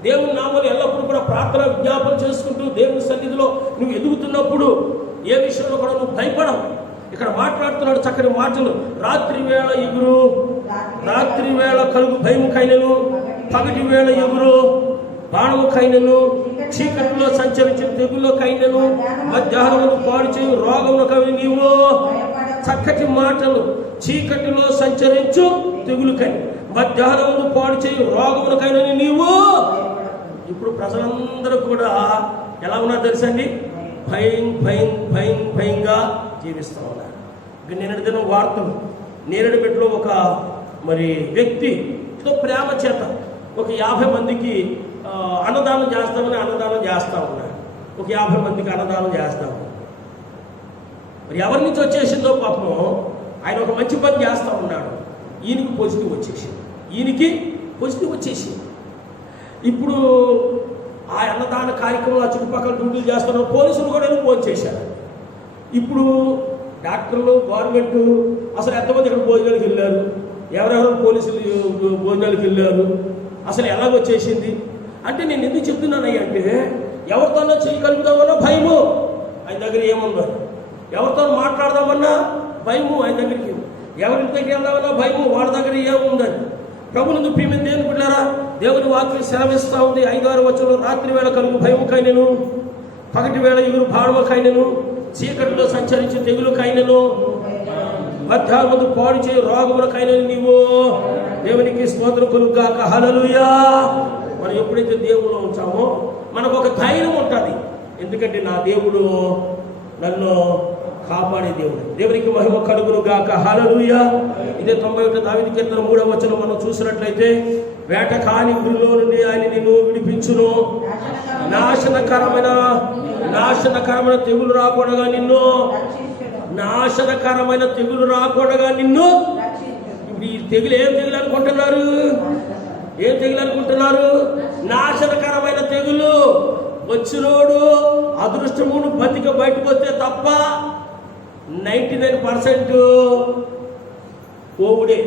దేవుని నామములు ఎల్లప్పుడూ కూడా ప్రార్థన విజ్ఞాపన చేసుకుంటూ దేవుని సన్నిధిలో నువ్వు ఎదుగుతున్నప్పుడు ఏ విషయంలో కూడా నువ్వు భయపడవు. ఇక్కడ మాట్లాడుతున్నాడు చక్కటి మాటలు. రాత్రి వేళ ఎగురు, రాత్రి వేళ కలుగు భయముకైనను, పగటి వేళ ఎగురు బాణముకైనను, చీకటిలో సంచరించిన తెగుళ్ళకైనను, మధ్యాహ్నమును పాడు చేయు రోగములకైన నీవు. చక్కటి మాటలు. చీకటిలో సంచరించు తెగులుకై, మధ్యాహ్నమును పాడు చేయు రోగములకైన నీవు. ఇప్పుడు ప్రజలందరూ కూడా ఎలా ఉన్నారు తెలుసండి? భయంగా జీవిస్తూ ఉన్నారు. ఇక నేనటి దినం వార్తలు, నేనటి బిడ్డలో ఒక వ్యక్తి ప్రేమ చేత ఒక 50 మందికి అన్నదానం చేస్తామని అన్నదానం చేస్తూ ఉన్నారు. ఒక 50 మందికి అన్నదానం చేస్తాము. మరి ఎవరి నుంచి వచ్చేసిందో పాపం, ఆయన ఒక మంచి పని చేస్తూ ఉన్నాడు. ఈయనకి పాజిటివ్ వచ్చేసింది. ఇప్పుడు ఆ అన్నదాన కార్యక్రమం ఆ చుట్టుపక్కల డ్యూటీలు చేస్తున్నారు. పోలీసులు కూడా ఫోన్ చేశారు. ఇప్పుడు డాక్టర్లు, గవర్నమెంట్ అసలు ఎంతమంది ఇక్కడ భోజనాలకు వెళ్ళారు, ఎవరెవరు పోలీసులు భోజనాలకు వెళ్ళారు, అసలు ఎలాగొచ్చేసింది అంటే నేను ఎందుకు చెప్తున్నానయ్య అంటే, ఎవరితోనో చెయ్యి కలుపుదామన్నా భయము ఆయన దగ్గర ఏముందో, ఎవరితో మాట్లాడదామన్నా భయము ఆయన దగ్గరికి, ఎవరి దగ్గరికి వెళ్దామన్నా భయము వాళ్ళ దగ్గర ఏముందని. ప్రభునందు ప్రియమైన దేవుని బిడ్డలారా, దేవుని వాక్యం సెలవిస్తూ ఉంది. 5వ వచనంలో రాత్రి వేళ కలుగు భయముకైనను, పగటి వేళ ఎగురు బాణముకైనను, చీకటిలో సంచరించే తెగులుకైనను, మధ్యాహ్నమందు పాడు చేయ రోగములకైనను నీవు. దేవునికి స్తోత్రం కలుగుగాక. హల్లెలూయా. మనం ఎప్పుడైతే దేవుడిలో ఉంచామో మనకు ఒక ధైర్యం ఉంటుంది. ఎందుకంటే నా దేవుడు నన్ను కాపాడే దేవుడు. దేవునికి మహిమ కలుగును గాక. హల్లెలూయా. ఇదే 91 దావీదు కీర్తన 3వ వచనం మనం చూసినట్లయితే, వేట కాని ఊరిలో నుండి ఆయన నిన్ను విడిపించును, నాశనకరమైన తెగులు రాకూడగా నిన్ను, నాశనకరమైన తెగులు రాకూడగా నిన్ను. ఇప్పుడు ఈ తెగులు ఏం తెగులు అనుకుంటున్నారు? నాశనకరమైన తెగులు. వచ్చినోడు అదృష్టముడు బతిక బయటకు వస్తే తప్ప 99% పోవుడే.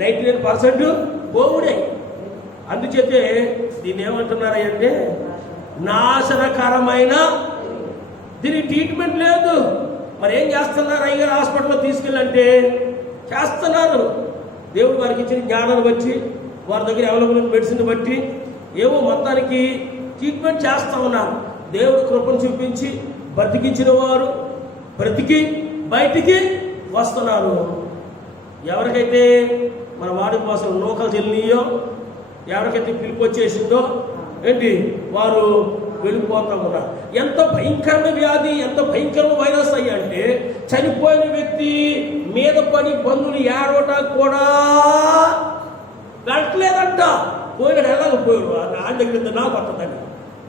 99% పోవుడే. అందుచేతే దీన్ని ఏమంటున్నారు అంటే, నాశనకరమైన, దీనికి ట్రీట్మెంట్ లేదు. మరి ఏం చేస్తున్నారు? అయ్యారు హాస్పిటల్లో తీసుకెళ్ళంటే చేస్తున్నారు. దేవుడు వారికి ఇచ్చిన జ్ఞానాన్ని బట్టి, వారి దగ్గర అవైలబుల్ మెడిసిన్ బట్టి ఏవో మొత్తానికి ట్రీట్మెంట్ చేస్తూ ఉన్నారు. దేవుడు కృపను చూపించి బ్రతికించిన వారు బ్రతికి బయటికి వస్తున్నారు. ఎవరికైతే మన వాడి కోసం నూకలు చెల్లియో, ఎవరికైతే పిలుపు వచ్చేసిందో వారు వెళ్ళిపోతూ ఉన్నారు. ఎంత భయంకరమైన వ్యాధి, ఎంత భయంకరమైన వైరస్ అయ్యి అంటే, చనిపోయిన వ్యక్తి మీద పడి బంధువులు ఏడవట కూడా వెళ్ళట్లేదంట. పోయినాడు, ఎలాగో పోయాడు. నా దగ్గర నాకు వస్తుందండి,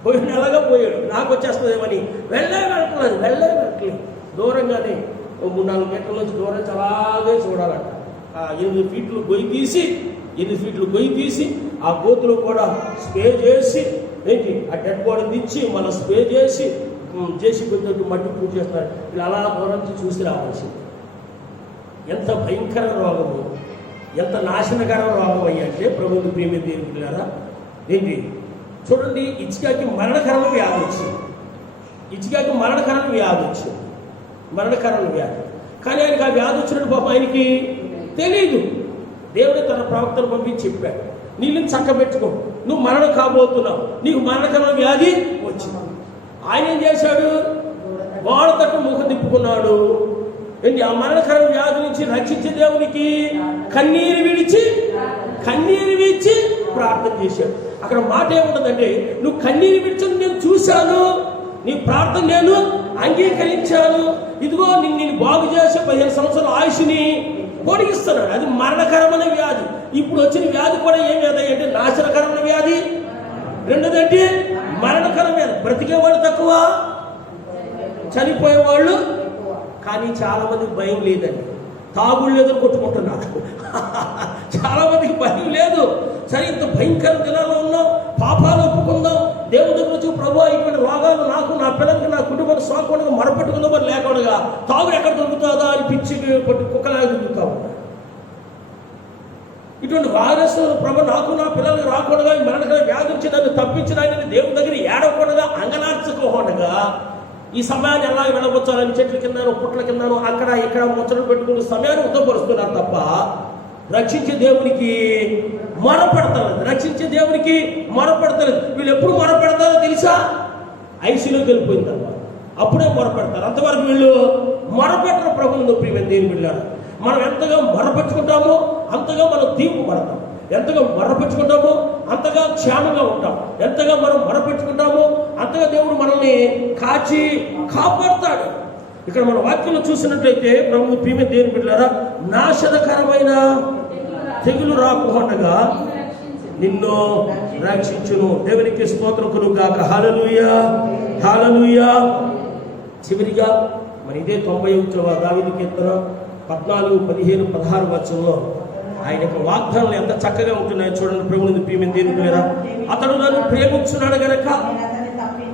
పోయిన ఎలాగో పోయాడు, నాకు వచ్చేస్తుందేమని వెళ్ళట్లేదు. దూరంగానే 3-4 మీటర్ల నుంచి దూరం అలాగే చూడాలంట. 8 ఫీట్లు గొయ్యి తీసి ఆ గోతులో కూడా స్ప్రే చేసి ఆ డెడ్ బాడీని తెచ్చి మళ్ళీ స్ప్రే చేసి కొంచెం మట్టి పూజ చేస్తారు. ఇలా అలా దూరం నుంచి చూసి రావాల్సింది. ఎంత భయంకర రోగము, ఎంత నాశనకర రోగం అయ్యంటే ప్రభువుకు ప్రియమైన దేవుని పిల్లారా, చూడండి, ఇచ్చికాకి మరణకరమైన వ్యాధి వచ్చింది. మరణకరమైన వ్యాధి. కానీ ఆయనకి ఆ వ్యాధి వచ్చినట్టు పాపం ఆయనకి తెలీదు. దేవుడు తన ప్రవక్తను పంపించి చెప్పాడు, నీళ్ళని చక్కబెట్టుకో, నువ్వు మరణం కాబోతున్నావు, నీకు మరణకరమైన వ్యాధి వచ్చింది. ఆయన ఏం చేశాడు? గోడ తట్టు ముఖం తిప్పుకున్నాడు. ఆ మరణకరమైన వ్యాధి నుంచి రక్షించే దేవునికి కన్నీరు విడిచి ప్రార్థన చేశాడు. అక్కడ మాట ఏముంటుందంటే, నువ్వు కన్నీరు విడిచని నేను చూశాను, నీ ప్రార్థన నేను అంగీకరించాను, ఇదిగో నేను బాగు చేసే 15 సంవత్సరాల ఆయుష్ని పొడిగిస్తున్నాడు. అది మరణకరమైన వ్యాధి. ఇప్పుడు వచ్చిన వ్యాధి కూడా ఏం వ్యాధి అంటే నాశనకరమైన వ్యాధి. రెండోదంటే మరణకరమైన వ్యాధి. బ్రతికేవాళ్ళు తక్కువ, చనిపోయేవాళ్ళు. కానీ చాలా మందికి భయం లేదండి. తాగుళ్ళు లేదని కొట్టుకుంటున్నారు. చాలా మందికి భయం లేదు. సరే, ఇంత భయంకర దినాల్లో ఉన్నాం, పాపాలు ఒప్పుకుందాం, దేవుడి దగ్గర వచ్చి ప్రభు ఇటువంటి రోగాలు నాకు, నా పిల్లలకి, నా కుటుంబం మన సోకకుండా మరపెట్టుకుందో మరి లేకుండా తాగు ఎక్కడ దొరుకుతుందా అని పిచ్చి పట్టు కుక్కలాగా దొరుకుతా ఉంటా. ఇటువంటి వైరస్ ప్రభు నాకు నా పిల్లలకు రాకుండా మరణకర వ్యాధి నుంచి నన్ను తప్పించడానికి దేవుని దగ్గర ఏడవకుండా అంగనార్చుకోకుండా ఈ సమయాన్ని ఎలా వెళ్ళవచ్చాలని చెట్ల కిందనో పుట్ల కిందనో అక్కడ ఇక్కడ ముచ్చట్లు పెట్టుకునే సమయాన్ని ఉత్తపరుస్తున్నారు తప్ప రక్షించే దేవునికి మొరపెడతలేదు. రక్షించే దేవునికి మొరపెడతలేదు. వీళ్ళు ఎప్పుడు మొరపెడతారో తెలుసా? ఐసీలోకి వెళ్ళిపోయిన తర్వాత అప్పుడే మొరపెడతారు. అంతవరకు వీళ్ళు మొరపెట్టరు. ప్రభువును ప్రియమైన దేవుని బిడ్డలారా, మనం ఎంతగా మొరపెట్టుకుంటామో అంతగా మనం దీపపడతాం. ఎంతగా మొరపెట్టుకుంటామో అంతగా క్షేమంగా ఉంటాం. ఎంతగా మనం మొరపెట్టుకుంటామో అంతగా దేవుడు మనల్ని కాచి కాపాడుతాడు. ఇక్కడ మన వాక్యంలో చూసినట్లయితే ప్రభువు ప్రియమైన దేవుని బిడ్డలారా, నాశనకరమైన తెగులు రాకుండా నిన్ను రక్షించును. దేవునికి స్తోత్రం కలుగుగాక. హల్లెలూయా, హల్లెలూయా. చివరిగా మరి ఇదే 90వ దావీదు కీర్తన 14, 15, 16 వచనంలో ఆయన యొక్క వాగ్దానాలు ఎంత చక్కగా ఉంటున్నాయో చూడండి. ప్రభువుని ప్రియమైన దేవుని బిడ్డలారా, అతడు నన్ను ప్రేమించున్నాడు గనక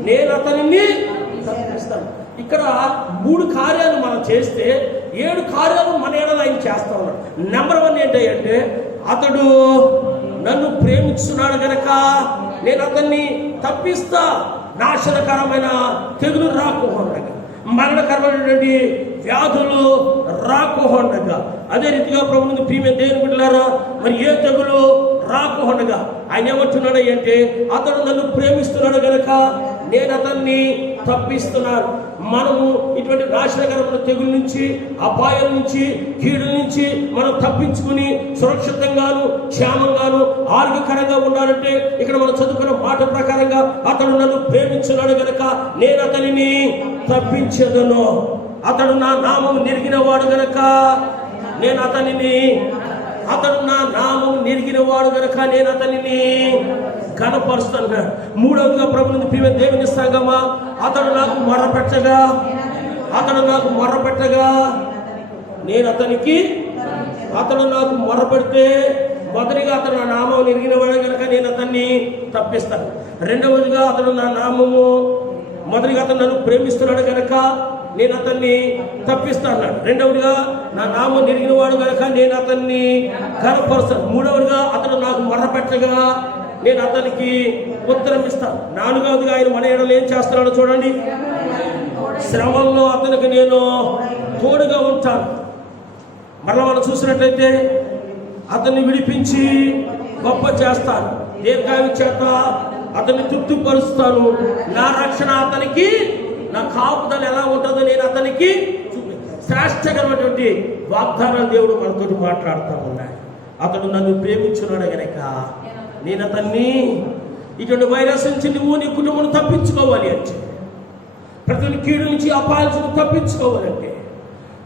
నేను అతనిని తప్పిస్తాను. ఇక్కడ 3 కార్యాలు మనం చేస్తే 7 కార్యాలు మన ఏడలో ఆయన చేస్తా ఉన్నాడు. నెంబర్ 1 ఏంటంటే అతడు నన్ను ప్రేమించున్నాడు గనక నేను అతన్ని తప్పిస్తా. నాశనకరమైన తెగులు రాకుండా, మరణకరమైనటువంటి వ్యాధులు రాకుండా, అదే రీతిగా ప్రభువుని ప్రియమైన దేవుని బిడ్డలారా, మరి ఏ తెగులు రాకుండా ఆయన ఏమంటున్నాడు అంటే అతడు నన్ను ప్రేమిస్తున్నాడు గనక నేను అతన్ని తప్పిస్తున్నాను. మనము ఇటువంటి నాశనకరమైన తెగుల నుంచి, అపాయం నుంచి, కీడుల నుంచి మనం తప్పించుకుని సురక్షితంగాను క్షేమంగాను ఆరోగ్యకరంగా ఉండాలంటే ఇక్కడ మనం చదువుకున్న మాట ప్రకారంగా అతడు నన్ను ప్రేమించున్నాడు గనక నేను అతనిని తప్పించదను. అతడు నా నామం నెరిగిన వాడు గనక నేను అతనిని, అతడు నా నామం నెరిగిన వాడు గనక నేను అతనిని కనపరుస్తాను. 3వదిగా ప్రభువుని ప్రియమైన దేవుని సంగమా, అతడు నాకు మొరపెట్టగా నేను అతనికి, అతడు నాకు మొరపెడితే మొదటిగా అతడు నా నామం నెరిగిన వాడు గనక నేను అతన్ని తప్పిస్తాను. 2వదిగా అతడు నా నామము, మొదటిగా అతను నన్ను ప్రేమిస్తున్నాడు గనక నేను అతన్ని తప్పిస్తాను. 2వదిగా నా నామం నెరిగిన వాడు గనక నేను అతన్ని కనపరుస్తాను. 3వదిగా అతడు నాకు మొరపెట్టగా నేను అతనికి ఉత్తరం ఇస్తాను. 4వదిగా ఆయన మన ఎడలో ఏం చేస్తున్నాడో చూడండి. శ్రమల్లో అతనికి నేను తోడుగా ఉంటాను. మరలా మనం చూసినట్లయితే అతన్ని విడిపించి గొప్ప చేస్తాను. దీర్ఘాయు చేత అతన్ని తృప్తిపరుస్తాను. నా రక్షణ అతనికి, నా కాపుదల ఎలా ఉంటుందో నేను అతనికి శ్రేష్టకరమైనటువంటి వాగ్దానాలు దేవుడు మనతో మాట్లాడుతూ ఉన్నాడు. అతడు నన్ను ప్రేమించున్నాడు గనక నేను అతన్ని, ఇటువంటి వైరస్ నుంచి నువ్వు నీ కుటుంబం తప్పించుకోవాలి అంటే, ప్రతి కీడు నుంచి అపాయాల నుంచి తప్పించుకోవాలంటే,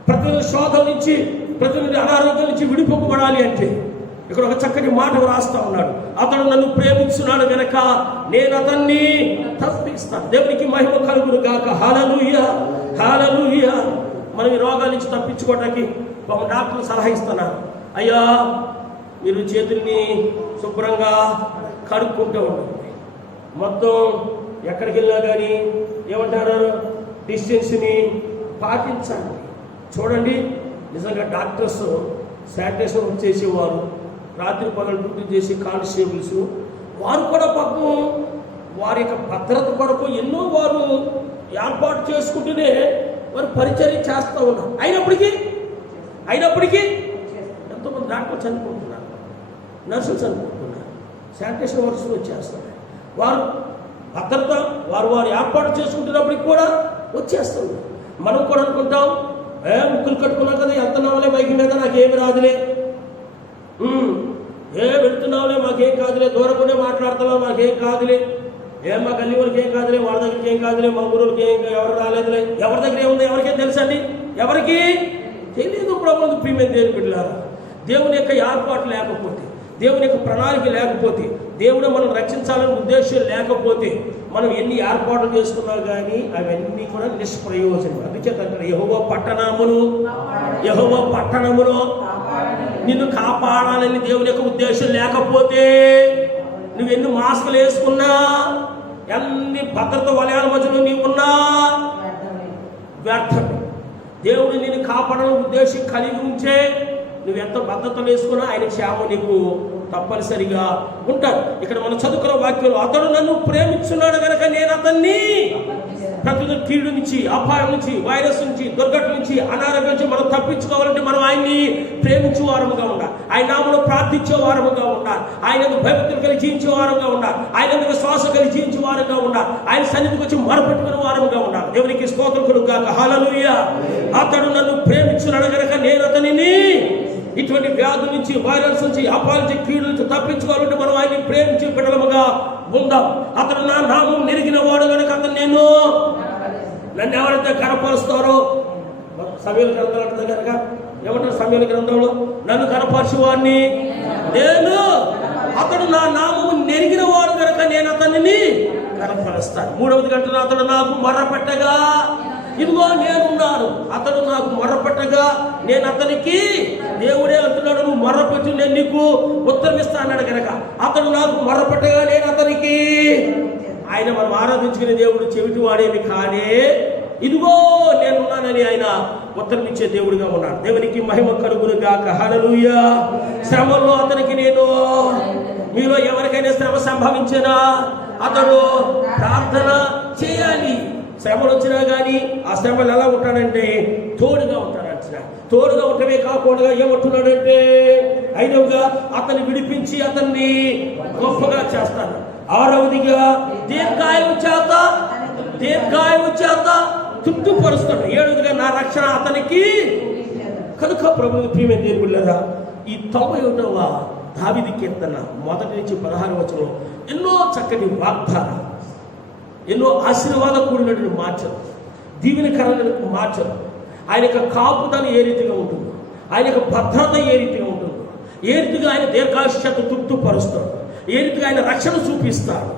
ప్రతి శోధల నుంచి, ప్రతి అనారోగ్యం నుంచి విడిపోబడాలి అంటే ఇక్కడ ఒక చక్కటి మాట రాస్తా ఉన్నాడు. అతడు నన్ను ప్రేమించున్నాడు గనక నేను అతన్ని తప్పిస్తాను. దేవునికి మహిమ కలుగును గాక. హల్లెలూయా, హల్లెలూయా. మనం ఈ రోగాల నుంచి తప్పించుకోవడానికి ఒక డాక్టర్ సలహా ఇస్తున్నారు. అయ్యా మీరు చేతుల్ని శుభ్రంగా కడుక్కుంటూ ఉండండి. మొత్తం ఎక్కడికి వెళ్ళినా కానీ ఏమంటారు, డిస్టెన్స్ని పాటించండి. చూడండి, నిజంగా డాక్టర్స్ శానిటేషన్ వర్క్ చేసేవారు, రాత్రి పగలు డ్యూటీ చేసే కానిస్టేబుల్స్, వారు కూడా పాపం వారి యొక్క భద్రత కొరకు ఎన్నో వారు ఏర్పాటు చేసుకుంటూనే వారు పరిచర్య చేస్తూ ఉన్నారు. అయినప్పటికీ ఎంతోమంది డాక్టర్లు చనిపోతున్నారు, నర్సులు చనిపోతున్నారు, శానిటేషన్ వర్క్స్ వచ్చేస్తున్నారు. వారు భద్రత వారు ఏర్పాటు చేసుకుంటున్నప్పటికి కూడా వచ్చేస్తున్నారు. మనం కూడా అనుకుంటాం, ముక్కులు కట్టుకున్నాం కదా, వెళ్తున్నాంలే బైక్ మీద, నాకేమి రాదులే, వెళ్తున్నాంలే మాకేం కాదులే, దూరకుండే మాట్లాడుతున్నాం మాకేం కాదులే, మా గల్లీ వాళ్ళకి ఏం కాదులే, వాళ్ళ దగ్గరికి ఏం కాదులే, మా ఊరికి ఏం ఎవరు రాలేదులే. ఎవరి దగ్గర ఏముంది ఎవరికేం తెలుసండి? ఎవరికి తెలియదు. ప్రభువుని ప్రియమైన దేవుని బిడ్డలారా, దేవుని యొక్క ఏర్పాటు లేకపోతే, దేవుని యొక్క ప్రణాళిక లేకపోతే, దేవుడు మనం రక్షించాలనే ఉద్దేశం లేకపోతే మనం ఎన్ని ఏర్పాట్లు చేసుకున్నా కానీ అవన్నీ కూడా నిష్ప్రయోజనం. అందుచేత యెహోవా పట్టణములో నిన్ను కాపాడాలని దేవుని యొక్క ఉద్దేశం లేకపోతే నువ్వు ఎన్ని మాస్కులు వేసుకున్నా, ఎన్ని భద్రత వలయాల మధ్యలో నీవు ఉన్నా వ్యర్థమే. దేవుడు నిన్ను కాపాడాలని ఉద్దేశం కలిగి ఉంటే నువ్వు ఎంత భద్రతలు వేసుకున్నా ఆయన క్షేమం నీకు తప్పనిసరిగా ఉంటాడు. ఇక్కడ మనం చదువుకున్న వాక్యంలో అతడు నన్ను ప్రేమించున్నాడు కనుక నేను అతన్ని ప్రతి కీడు నుంచి, అపాయం నుంచి, వైరస్ నుంచి, దుర్ఘటన నుంచి, అనారోగ్యం నుంచి మనం తప్పించుకోవాలంటే మనం ఆయన్ని ప్రేమించే వారముగా ఉండాలి. ఆయన నామములో ప్రార్థించే వారముగా ఉండాలి. ఆయన భక్తులు కలిగి జీవించే వారముగా ఉండాలి. ఆయన విశ్వాసం కలిగి జీవించే వారుగా ఉండాలి. ఆయన సన్నిధికి వచ్చి మొరపెట్టుకునే వారముగా ఉండాలి. దేవునికి స్తోత్రం కలుగుగాక. హల్లెలూయా. అతడు నన్ను ప్రేమించున్నాడు కనుక నేను అతనిని ఇటువంటి వ్యాధుల నుంచి, వైరస్ నుంచి, అపాయం నుంచి, కీడు నుంచి తప్పించుకోవాలంటే మనం ఆయన్ని ప్రేమించే బిడ్డలముగా ఉందాం. అతడు నా నామం నెరిగిన వాడు కనుక అతను నన్ను ఎవరైతే కనపరుస్తారో, సమయల గ్రంథం అంటే కనుక ఏమంటారు? సమయల గ్రంథంలో నన్ను కనపరిచేవాడిని నేను, అతడు నా నామము నెరిగిన వాడు కనుక నేను అతనిని కనపరుస్తాను. 3వ గంటలో అతడు నాకు మొర్రపెట్టగా ఇదిగో నేనున్నాను. అతడు నాకు మొర్రపెట్టగా నేను అతనికి, దేవుడే అంటున్నాడు నువ్వు మొర్రపెట్టి నేను నీకు ఉత్తరం ఇస్తా అన్నాడు కనుక అతడు నాకు మొర్రపెట్టగా నేను అతనికి, ఆయన మనం ఆరాధించుకునే దేవుడు చెవిటి వాడేమి కానే, ఇదిగో నేనున్నానని ఆయన ఉత్తరం ఇచ్చే దేవుడిగా ఉన్నాడు. దేవునికి మహిమ కలుగును గాక. హల్లెలూయా. శ్రమల్లో అతనికి నేను, మీలో ఎవరికైనా శ్రమ సంభవించినా అతడు ప్రార్థన చేయాలి. శ్రమలు వచ్చినా కానీ ఆ శ్రమలు ఎలా ఉంటాడంటే తోడుగా ఉంటాడంట. తోడుగా ఉండటమే కాకుండా ఏమంటున్నాడంటే 5వగా అతన్ని విడిపించి అతన్ని గొప్పగా చేస్తాను. 6వదిగా దీర్ఘాయువు చేత తృప్తిపరుస్తాడు. 7వదిగా నా రక్షణ అతనికి కనుక ప్రభువుని ప్రియమైన దేవుళ్ళారా, ఈ 91వ దావీదు కీర్తన 1 నుంచి 16 వచనంలో ఎన్నో చక్కటి వాగ్దానాలు, ఎన్నో ఆశీర్వాద కూడినటువంటి మార్చలు, దీవెనకరమైన మార్చలు, ఆయన యొక్క కాపుదల ఏ రీతిగా ఉంటుందో, ఆయన యొక్క భద్రత ఏ రీతిగా ఉంటుందో, ఏ రీతిగా ఆయన దీర్ఘాయుష్యత తృప్తిపరుస్తాడు, ఏ రీతిగా ఆయన రక్షణ చూపిస్తాడు,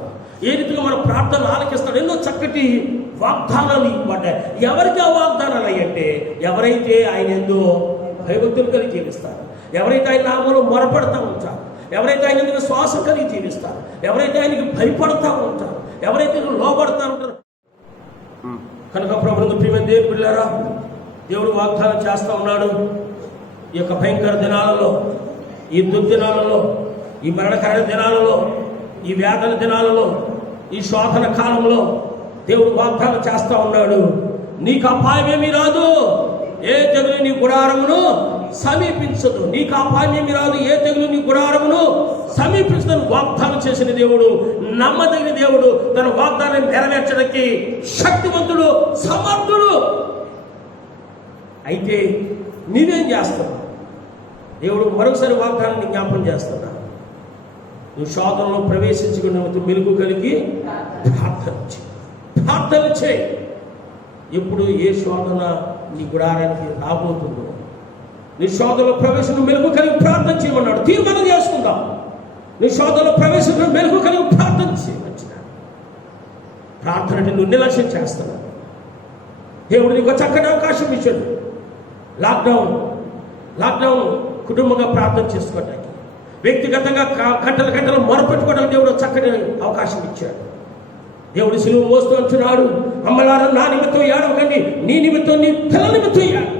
ఏ రీతిగా మన ప్రార్థనలు ఆలకిస్తాడు, ఎన్నో చక్కటి వాగ్దానాలు ఇవ్వబడ్డాయి. ఎవరికి ఆ వాగ్దానాలు అయ్యంటే ఎవరైతే ఆయన ఎంతో భయభక్తులు కలిగి జీవిస్తారు, ఎవరైతే ఆయన నామములో మొరపెడతా ఉంటారు, ఎవరైతే ఆయన విశ్వాసం కలిగి జీవిస్తారు, ఎవరైతే ఆయనకి భయపడతా ఉంటారు, ఎవరైతే లోబడతా ఉంటారు. కనుక ప్రభువుకు ప్రియమైన దేవుని బిడ్డలారా, దేవుడు వాగ్దానం చేస్తూ ఉన్నాడు. ఈ యొక్క భయంకర దినాలలో, ఈ దుర్దినాలలో, ఈ మరణకరమైన దినాలలో, ఈ వేదన దినాలలో, ఈ శోధన కాలంలో దేవుడు వాగ్దానం చేస్తూ ఉన్నాడు. నీకు అపాయమేమీ రాదు, ఏ తెగులు నీ గుడారమును సమీపించదు. నీకు అపాయమేమీ రాదు, ఏ తెగులు నీ గుడారమును సమీపించదని వాగ్దానం చేసిన దేవుడు నమ్మదగిన దేవుడు. తన వాగ్దానం నెరవేర్చడానికి శక్తివంతుడు, సమర్థుడు. అయితే నీవేం చేస్తావు? దేవుడు మరొకసారి వాగ్దానాన్ని జ్ఞాపకం చేస్తున్నా. నువ్వు శోధనలో ప్రవేశించుకున్న మెలుగు కలిగి ప్రార్థన చేయి. ఎప్పుడు ఏ శోధన నీ గుడారానికి రాబోతుందో, నీ శోధనలో ప్రవేశం మెలుగు కలిగి ప్రార్థన చేయమన్నాడు. తీర్మానం చేసుకుందాం. నీ శోధనలో ప్రవేశం మెలుగు కలిగి ప్రార్థన చేయవచ్చిన ప్రార్థన అంటే నువ్వు నిర్లక్ష్యం చేస్తున్నావు. దేవుడు నీకు చక్కటి అవకాశం ఇచ్చాడు. లాక్డౌన్ కుటుంబంగా ప్రార్థన చేసుకోవడానికి, వ్యక్తిగతంగా గంటలు మొరపెట్టుకోవడానికి దేవుడు చక్కటి అవకాశం ఇచ్చాడు. దేవుడు సిలువ మోస్తూ అంటున్నాడు, అమ్మలారా నా నిమిత్తం ఏడవకండి, నీ నిమిత్తం నీ పిల్లల నిమిత్తం ఏడు.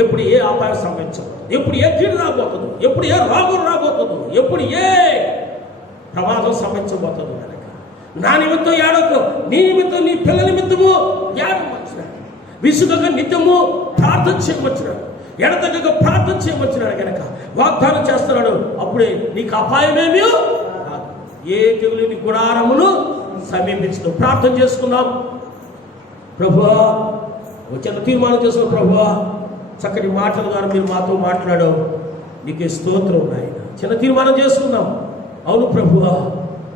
ఎప్పుడు ఏ అపాయం సంభవించదు, ఎప్పుడు ఏ కీడు రాబోతుందో, ఎప్పుడు ఏ రోగం రాబోతుందో, ఎప్పుడు ఏ ప్రమాదం సంభవించబోతుందో కనుక నా నిమిత్తం ఏడవకు, నీ నిమిత్తం నీ పిల్లల నిమిత్తము ఏడవచ్చినాడు. విసుగగా నిత్యము ప్రార్థన చేయవచ్చినాడు, ఎడతెగక ప్రార్థన చేయవచ్చినాడు కనుక వాగ్దానం చేస్తున్నాడు. అప్పుడే నీకు అపాయమేమీ రాదు, ఏ తెగులు నీ గుడారమును సమీపించదు. ప్రార్థన చేసుకుందాం. ప్రభువా, చిన్న తీర్మానం చేసుకున్నాం. ప్రభువా, చక్కటి మాటల ద్వారా మీరు మాతో మాట్లాడావు, నీకే స్తోత్రం నాయన. చిన్న తీర్మానం చేసుకుందాం. అవును ప్రభువా,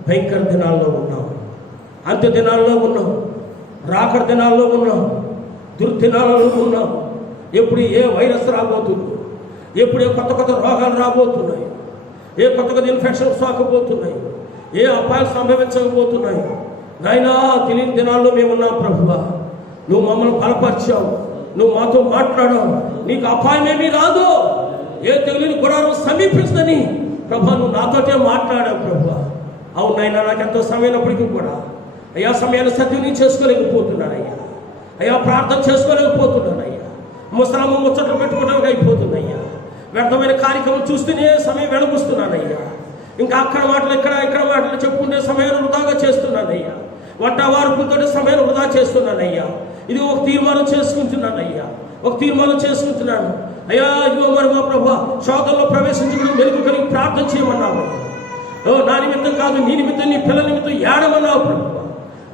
భయంకర దినాల్లో ఉన్నాం, అంత్య దినాల్లో ఉన్నాం, రాకడ దినాల్లో ఉన్నాం, దుర్దినాలలో ఉన్నాం. ఎప్పుడు ఏ వైరస్ రాబోతుందో, ఎప్పుడు ఏ కొత్త రోగాలు రాబోతున్నాయి, ఏ కొత్త ఇన్ఫెక్షన్ సోకబోతున్నాయి, ఏ అపాయాలు సంభవించకపోతున్నాయి నాయనా, తెలియని దినాల్లో మేమున్నాం. ప్రభువా, నువ్వు మమ్మల్ని బలపరిచావు, నువ్వు మాతో మాట్లాడావు, నీకు అపాయమేమీ రాదు, ఏ తెగులు గుడారం సమీపిస్తుందని ప్రభా నువ్వు నాతోటే మాట్లాడావు. ప్రభువా, అవునైనా నాకు ఎంతో సమయమైనప్పటికీ కూడా అయ్యా సమయాన్ని సద్వినియోగం చేసుకోలేకపోతున్నాను. అయ్యా అయ్యా ప్రార్థన చేసుకోలేకపోతున్నానయ్యా, ముసలమ్మ ముచ్చట్లు పెట్టుకోవడానికి అయిపోతుందయ్యా, వ్యర్థమైన కార్యక్రమం చూస్తూనే సమయం వెడబుస్తున్నానయ్యా, ఇంకా అక్కడ మాటలు ఇక్కడ మాటలు చెప్పుకుంటే సమయాన్ని వృధాగా చేస్తున్నానయ్యా, వంట వార్పులతో సమయాన్ని వృధా చేస్తున్నానయ్యా. ఇది ఒక తీర్మానం చేసుకుంటున్నానయ్యా, ఒక తీర్మానం చేసుకుంటున్నాను అయ్యా. ఇదిగో మరి మా ప్రభా శోధనలో ప్రవేశించడం వెలుగు కలిగి ప్రార్థన చేయమన్నావు. నా నిమిత్తం కాదు, నీ నిమిత్తం, నీ పిల్లల నిమిత్తం ఏడమన్నావు ప్రభు.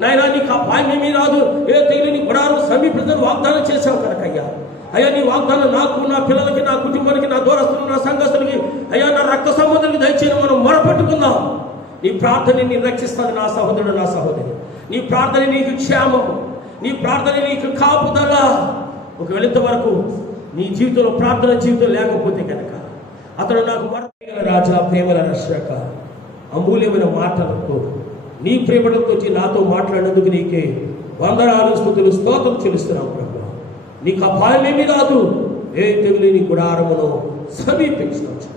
నాయన నీకు ఆ పాయమేమీ రాదు, ఏ తెగిలి నీ గుడారం సమీపించని వాగ్దానం చేశావు కనుకయ్యా. అయ్యా నీ వాగ్దానం నాకు, నా పిల్లలకి, నా కుటుంబానికి, నా దూరస్తులకు, నా సంఘస్థులకి, అయ్యా నా రక్త సంబంధులకి దయచేయని మనం మొరపెట్టుకుందాం. నీ ప్రార్థన నేను రక్షిస్తాను నా సహోదరుడు, నా సహోదరి. నీ ప్రార్థన నీకు క్షేమము, నీ ప్రార్థన నీకు కాపుదల. ఒకవేళ ఇంతవరకు నీ జీవితంలో ప్రార్థన జీవితం లేకపోతే కనుక అతడు నాకు రాజా, ప్రేమల రక్షక, అమూల్యమైన మాటలకు నీ ప్రేమలతో వచ్చి నాతో మాట్లాడినందుకు నీకే వందనాలు, స్తుతులు, స్తోత్రం చెల్లిస్తున్నావు ప్రభు. నీకు అపాయమేమీ రాదు, ఏ తెగులు నీ గుడారమును సమీపించవచ్చు.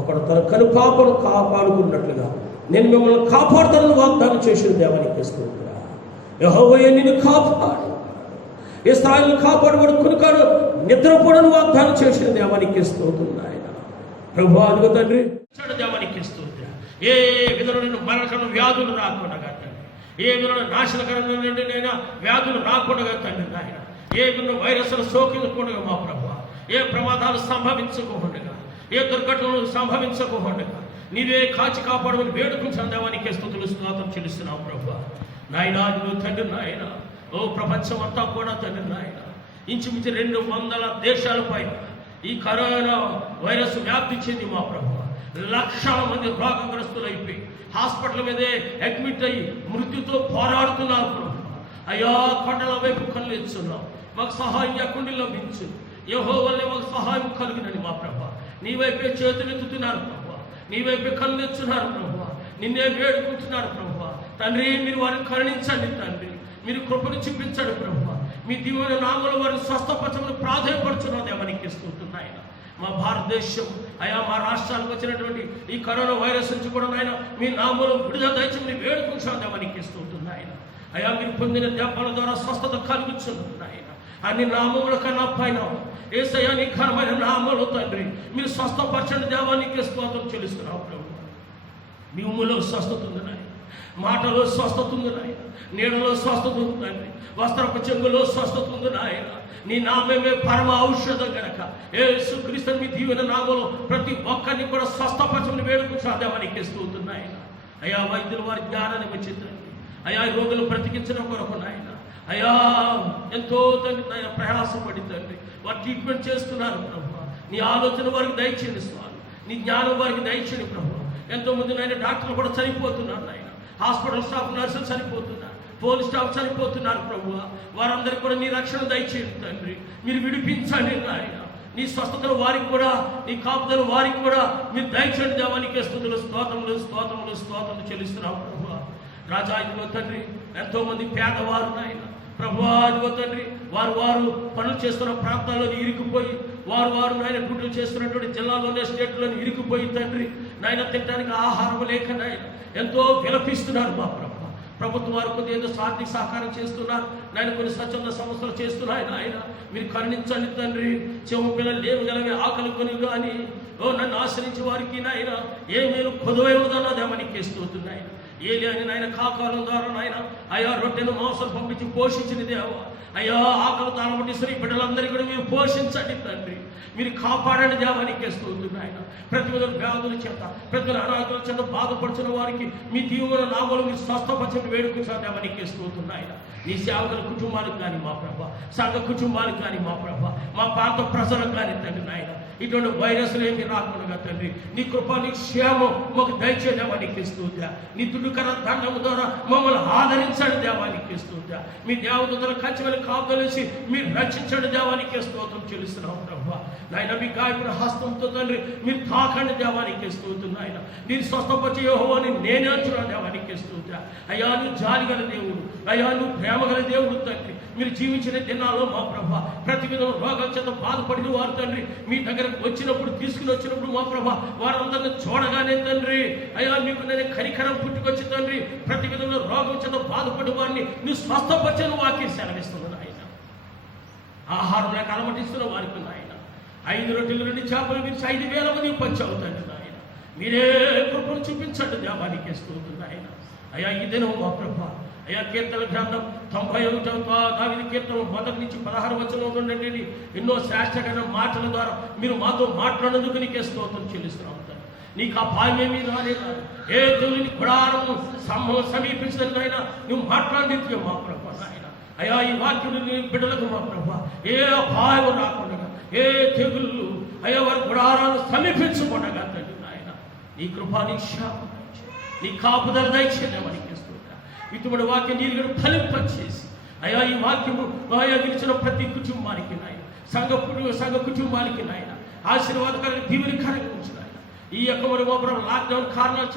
ఒకడు తన కనుపాపను కాపాడుకున్నట్లుగా నేను మిమ్మల్ని కాపాడుతానని వాగ్దానం చేసిన దేవానికి స్తోత్రం. యెహోవా నిన్ను కాపాడు, ఇశ్రాయేలును కాపాడువాడు కొనుకాడు నిద్రపోడని వాగ్దానం చేసిన దేవానికి స్తోత్రం. ఆయన ప్రభువా, అదిగో తండ్రి దేవానికి స్తోత్రం. ఏ విధమైన మరణకరమైన వ్యాధులు రాకుండా తండ్రి, ఏ విధమైన నాశనకరమైన వ్యాధులు రాకుండా తండ్రి నాయన, ఏ విధమైన వైరస్లు సోకించకుండా మా ప్రభువా, ఏ ప్రమాదాలు సంభవించకుండా, ఏ దుర్ఘటనలు సంభవించకుండా నీవే కాచి కాపాడమని వేడుకుంటున్న దేవానికి స్తుతులు, స్తోత్రం చెల్లిస్తున్నావు ప్రభువా. నాయనా నువ్వు తండ్రి నాయన, ఓ ప్రపంచం అంతా కూడా తండ్రి నాయన ఇంచుమించు 200 దేశాల పైన ఈ కరోనా వైరస్ వ్యాప్తి చెంది మా ప్రభువా, లక్షల మంది రోగగ్రస్తులు అయిపోయి హాస్పిటల్ మీదే అడ్మిట్ అయ్యి మృత్యుతో పోరాడుతున్నారు ప్రభు. అయ్యా కొండల వైపు కళ్ళు ఎత్తున్నాం, మాకు సహాయం ఎక్కడి లభించు. యెహోవావే మాకు సహాయం కలిగినని మా ప్రభు. నీ వైపే చేతులు ఎత్తుతున్నారు ప్రభు, నీ వైపే కళ్ళు ఎత్తున్నారు ప్రభు, నిన్నే వేడుకుంటున్నారు ప్రభు. తండ్రి మీరు వారిని కరుణించండి తండ్రి, మీరు కృపను చూపించండి ప్రభు. మీ దీవెన నామములో వారిని స్వస్థపరచమని ప్రాధాన్యపడుచున్నాం దేవానికి స్తుతులు నాయన. మా భారతదేశం అయా మా రాష్ట్రాలకు వచ్చినటువంటి ఈ కరోనా వైరస్ నుంచి కూడా నాయన మీ నామములో విడుదల దయచేయమని వేడుకుంటున్నాం దేవానికి స్తుతులు నాయన. అయా మీరు పొందిన దెబ్బల ద్వారా స్వస్థత కలుగుచున్నది నాయన. అన్ని నామముల కన్నా పైన యేసయ్యా నీ ఘనమైన నామములో తండ్రి మీరు స్వస్థపరచండి దేవానికి స్తోత్రం చెల్లిస్తున్నావు ప్రభు. మీ ఉమ్ములో స్వస్థత ఉంది నాయన, మాటలో స్వస్థత ఉంది నాయన, నీడలో స్వస్థత ఉంది తండ్రి, వస్త్రపు చెంగులో స్వస్థత ఉంది నాయన. నీ నామమే పరమ ఔషధం కనుక యేసుక్రీస్తు మీ దీవెన నామములో ప్రతి ఒక్కరిని కూడా స్వస్థపరచమని వేడుకుంటున్నాం దేవానికి స్తుతులు నాయన. అయ్యా వైద్యులు వారి జ్ఞానాన్ని వచ్చి తండ్రి, అయా రోగులు బ్రతికించడం కొరకు నాయన, అయ్యా ఎంతో తండ్రి నాయన ప్రయాసపడి తండ్రి వారు ట్రీట్మెంట్ చేస్తున్నారు ప్రభు. నీ ఆలోచన వారికి దయచేయండి స్వామి, నీ జ్ఞానం వారికి దయచేయండి ప్రభు. ఎంతో మంది నాయన డాక్టర్లు కూడా చనిపోతున్నారు నాయన, హాస్పిటల్ స్టాఫ్ నర్సులు చనిపోతున్నారు, పోలీస్ స్టాఫ్ చనిపోతున్నారు ప్రభు. వారందరికీ కూడా నీ రక్షణ దయచేయండి తండ్రి, మీరు విడిపించండి నాయన. నీ స్వస్థతలు వారికి కూడా, నీ కాపుదలు వారికి కూడా మీరు దయచేయండి దేవానికి స్తుతులు, స్తోత్రములు, స్తోత్రములు, స్తోత్రములు చెల్లిస్తున్నావు ప్రభు. రాజా ఇదిగో తండ్రి ఎంతో మంది పేదవారు నాయన ప్రభువా, ఇదిగో తండ్రి వారు పనులు చేస్తున్న ప్రాంతాల్లోని ఇరుక్కుపోయి, వారు నాయన డ్యూటీలు చేస్తున్నటువంటి జిల్లాలోనే స్టేట్లోని ఇరుక్కుపోయి తండ్రి నాయన తినడానికి ఆహారం లేక నాయన ఎంతో విలపిస్తున్నారు మా ప్రభు. ప్రభుత్వం వారు కొద్ది ఏదో ఆర్థిక సహకారం చేస్తున్నారు నాయన, కొన్ని స్వచ్ఛంద సంస్థలు చేస్తున్నాయి నాయన. మీరు కరుణించండి తండ్రి. చెవు పిల్లలు లేవు గలవి ఆకలి కొని కానీ ఓ నన్ను ఆశ్రయించి వారికి నాయన ఏ మేలు కొదువైనదన్నా దేవానికి స్తోత్రం. ఏలి అని నాయన కాకాలం ద్వారా నాయన అయ్యా రొట్టెను మాంసం పంపించి పోషించిన దేవ, అయ్యా ఆకలి తాళబట్టిస్తున్న ఈ బిడ్డలందరికీ కూడా మీరు పోషించండి తండ్రి, మీరు కాపాడండి దేవానికి స్తోత్రం నాయన. ప్రతి విధ వ్యాధుల చేత, ప్రతి విధ అనాథుల చేత బాధపడుతున్న వారికి మీ దీవెన నామములో మీరు స్వస్థపరచని వేడుకుంటున్న దేవానికి స్తోత్రం నాయన. నీ సేవకుల కుటుంబాలకు కానీ మా ప్రభ, సంఘ కుటుంబాలకు కానీ మా ప్రభ, మా ప్రాంత ప్రజలకు కానీ తండ్రి నాయన ఇటువంటి వైరస్లు ఏమి రాకుండా తండ్రి నీ కృప, నీ క్షేమం మాకు దయచే దేవానికి స్తోత్రం. నీ దుడ్డుకర దండము ద్వారా మమ్మల్ని ఆదరించండి దేవానికి స్తోత్రం. మీ దేవదూతల కంచె కాపుదలేసి మీరు రక్షించండి దేవానికి స్తోత్రం చెల్లిస్తున్నాం ప్రభు. ప్రభా. నాయన మీ గాయకుడు హస్తంతో తండ్రి మీరు తాకండి దేవానికి స్తోత్రం నాయన. మీరు స్వస్థపరిచే యెహోవాని నేనే అంటున్నా దేవానికి స్తోత్రం. అయ్యా నువ్వు జాలి గల దేవుడు, అయ్యా నువ్వు ప్రేమ గల దేవుడు తండ్రి. మీరు జీవించిన దినాల్లో మా ప్రభా ప్రతి విధంగా రోగాల చేత బాధపడిన వారు తండ్రి మీ దగ్గరకు వచ్చినప్పుడు తీసుకుని వచ్చినప్పుడు మా ప్రభా వారందరినీ చూడగానే తండ్రి అయ్యా మీకు నేను కనికరం పుట్టుకొచ్చి తండ్రి ప్రతి విధంగా రోగం చేత బాధపడి వారిని నువ్వు స్వస్థపరిచిన వాక్యం సెలవిస్తున్నాను ఆయన. ఆహారం లేక అలమటిస్తున్న వారికి నాయన 5 రొట్టెల నుండి చేపలు మీరు 5,000 మంది పంచవుతండి నాయన. మీరే కృపను చూపించండి దేవానికి స్తోత్రం ఆయన. అయ్యా ఈ దినం మా ప్రభా అయ్యా కీర్తన గ్రంథం 91 దావీదు కీర్తన 1 నుంచి 16 వచనం నుండి ఎన్నో శ్రేష్టమైన మాటల ద్వారా మీరు మాతో మాట్లాడినందుకు నీకే స్తోత్రం చెల్లిస్తున్నాం. నీకు అపాయమేమీ రాలేదు. ఏ దేవుని గుడారము సమీపించదైనా నువ్వు మాట్లాడితే మా ప్రభా నాయన. అయ్యా ఈ వాక్యం బిడ్డలకు మా ప్రభా ఏ అపాయం రాకుండా ఏ తెగుళ్ళు అయ్యా వారి గుడారాలు సమీపించకుండా తండ్రి నాయన నీ కృపా నీ శాపం నీ కాపుదల దయచేయమని ఇటువంటి వాక్యం నీరు ఫలింపచేసి అయ్యా ఈ వాక్యము అయ్యా గెలిచిన ప్రతి కుటుంబానికి నాయన సంఘ కుటుంబానికి నాయన ఆశీర్వాదకరంగా దీవెనకరంగా ఉంచిన ఈ యొక్క మరి లాక్డౌన్ కారణాలు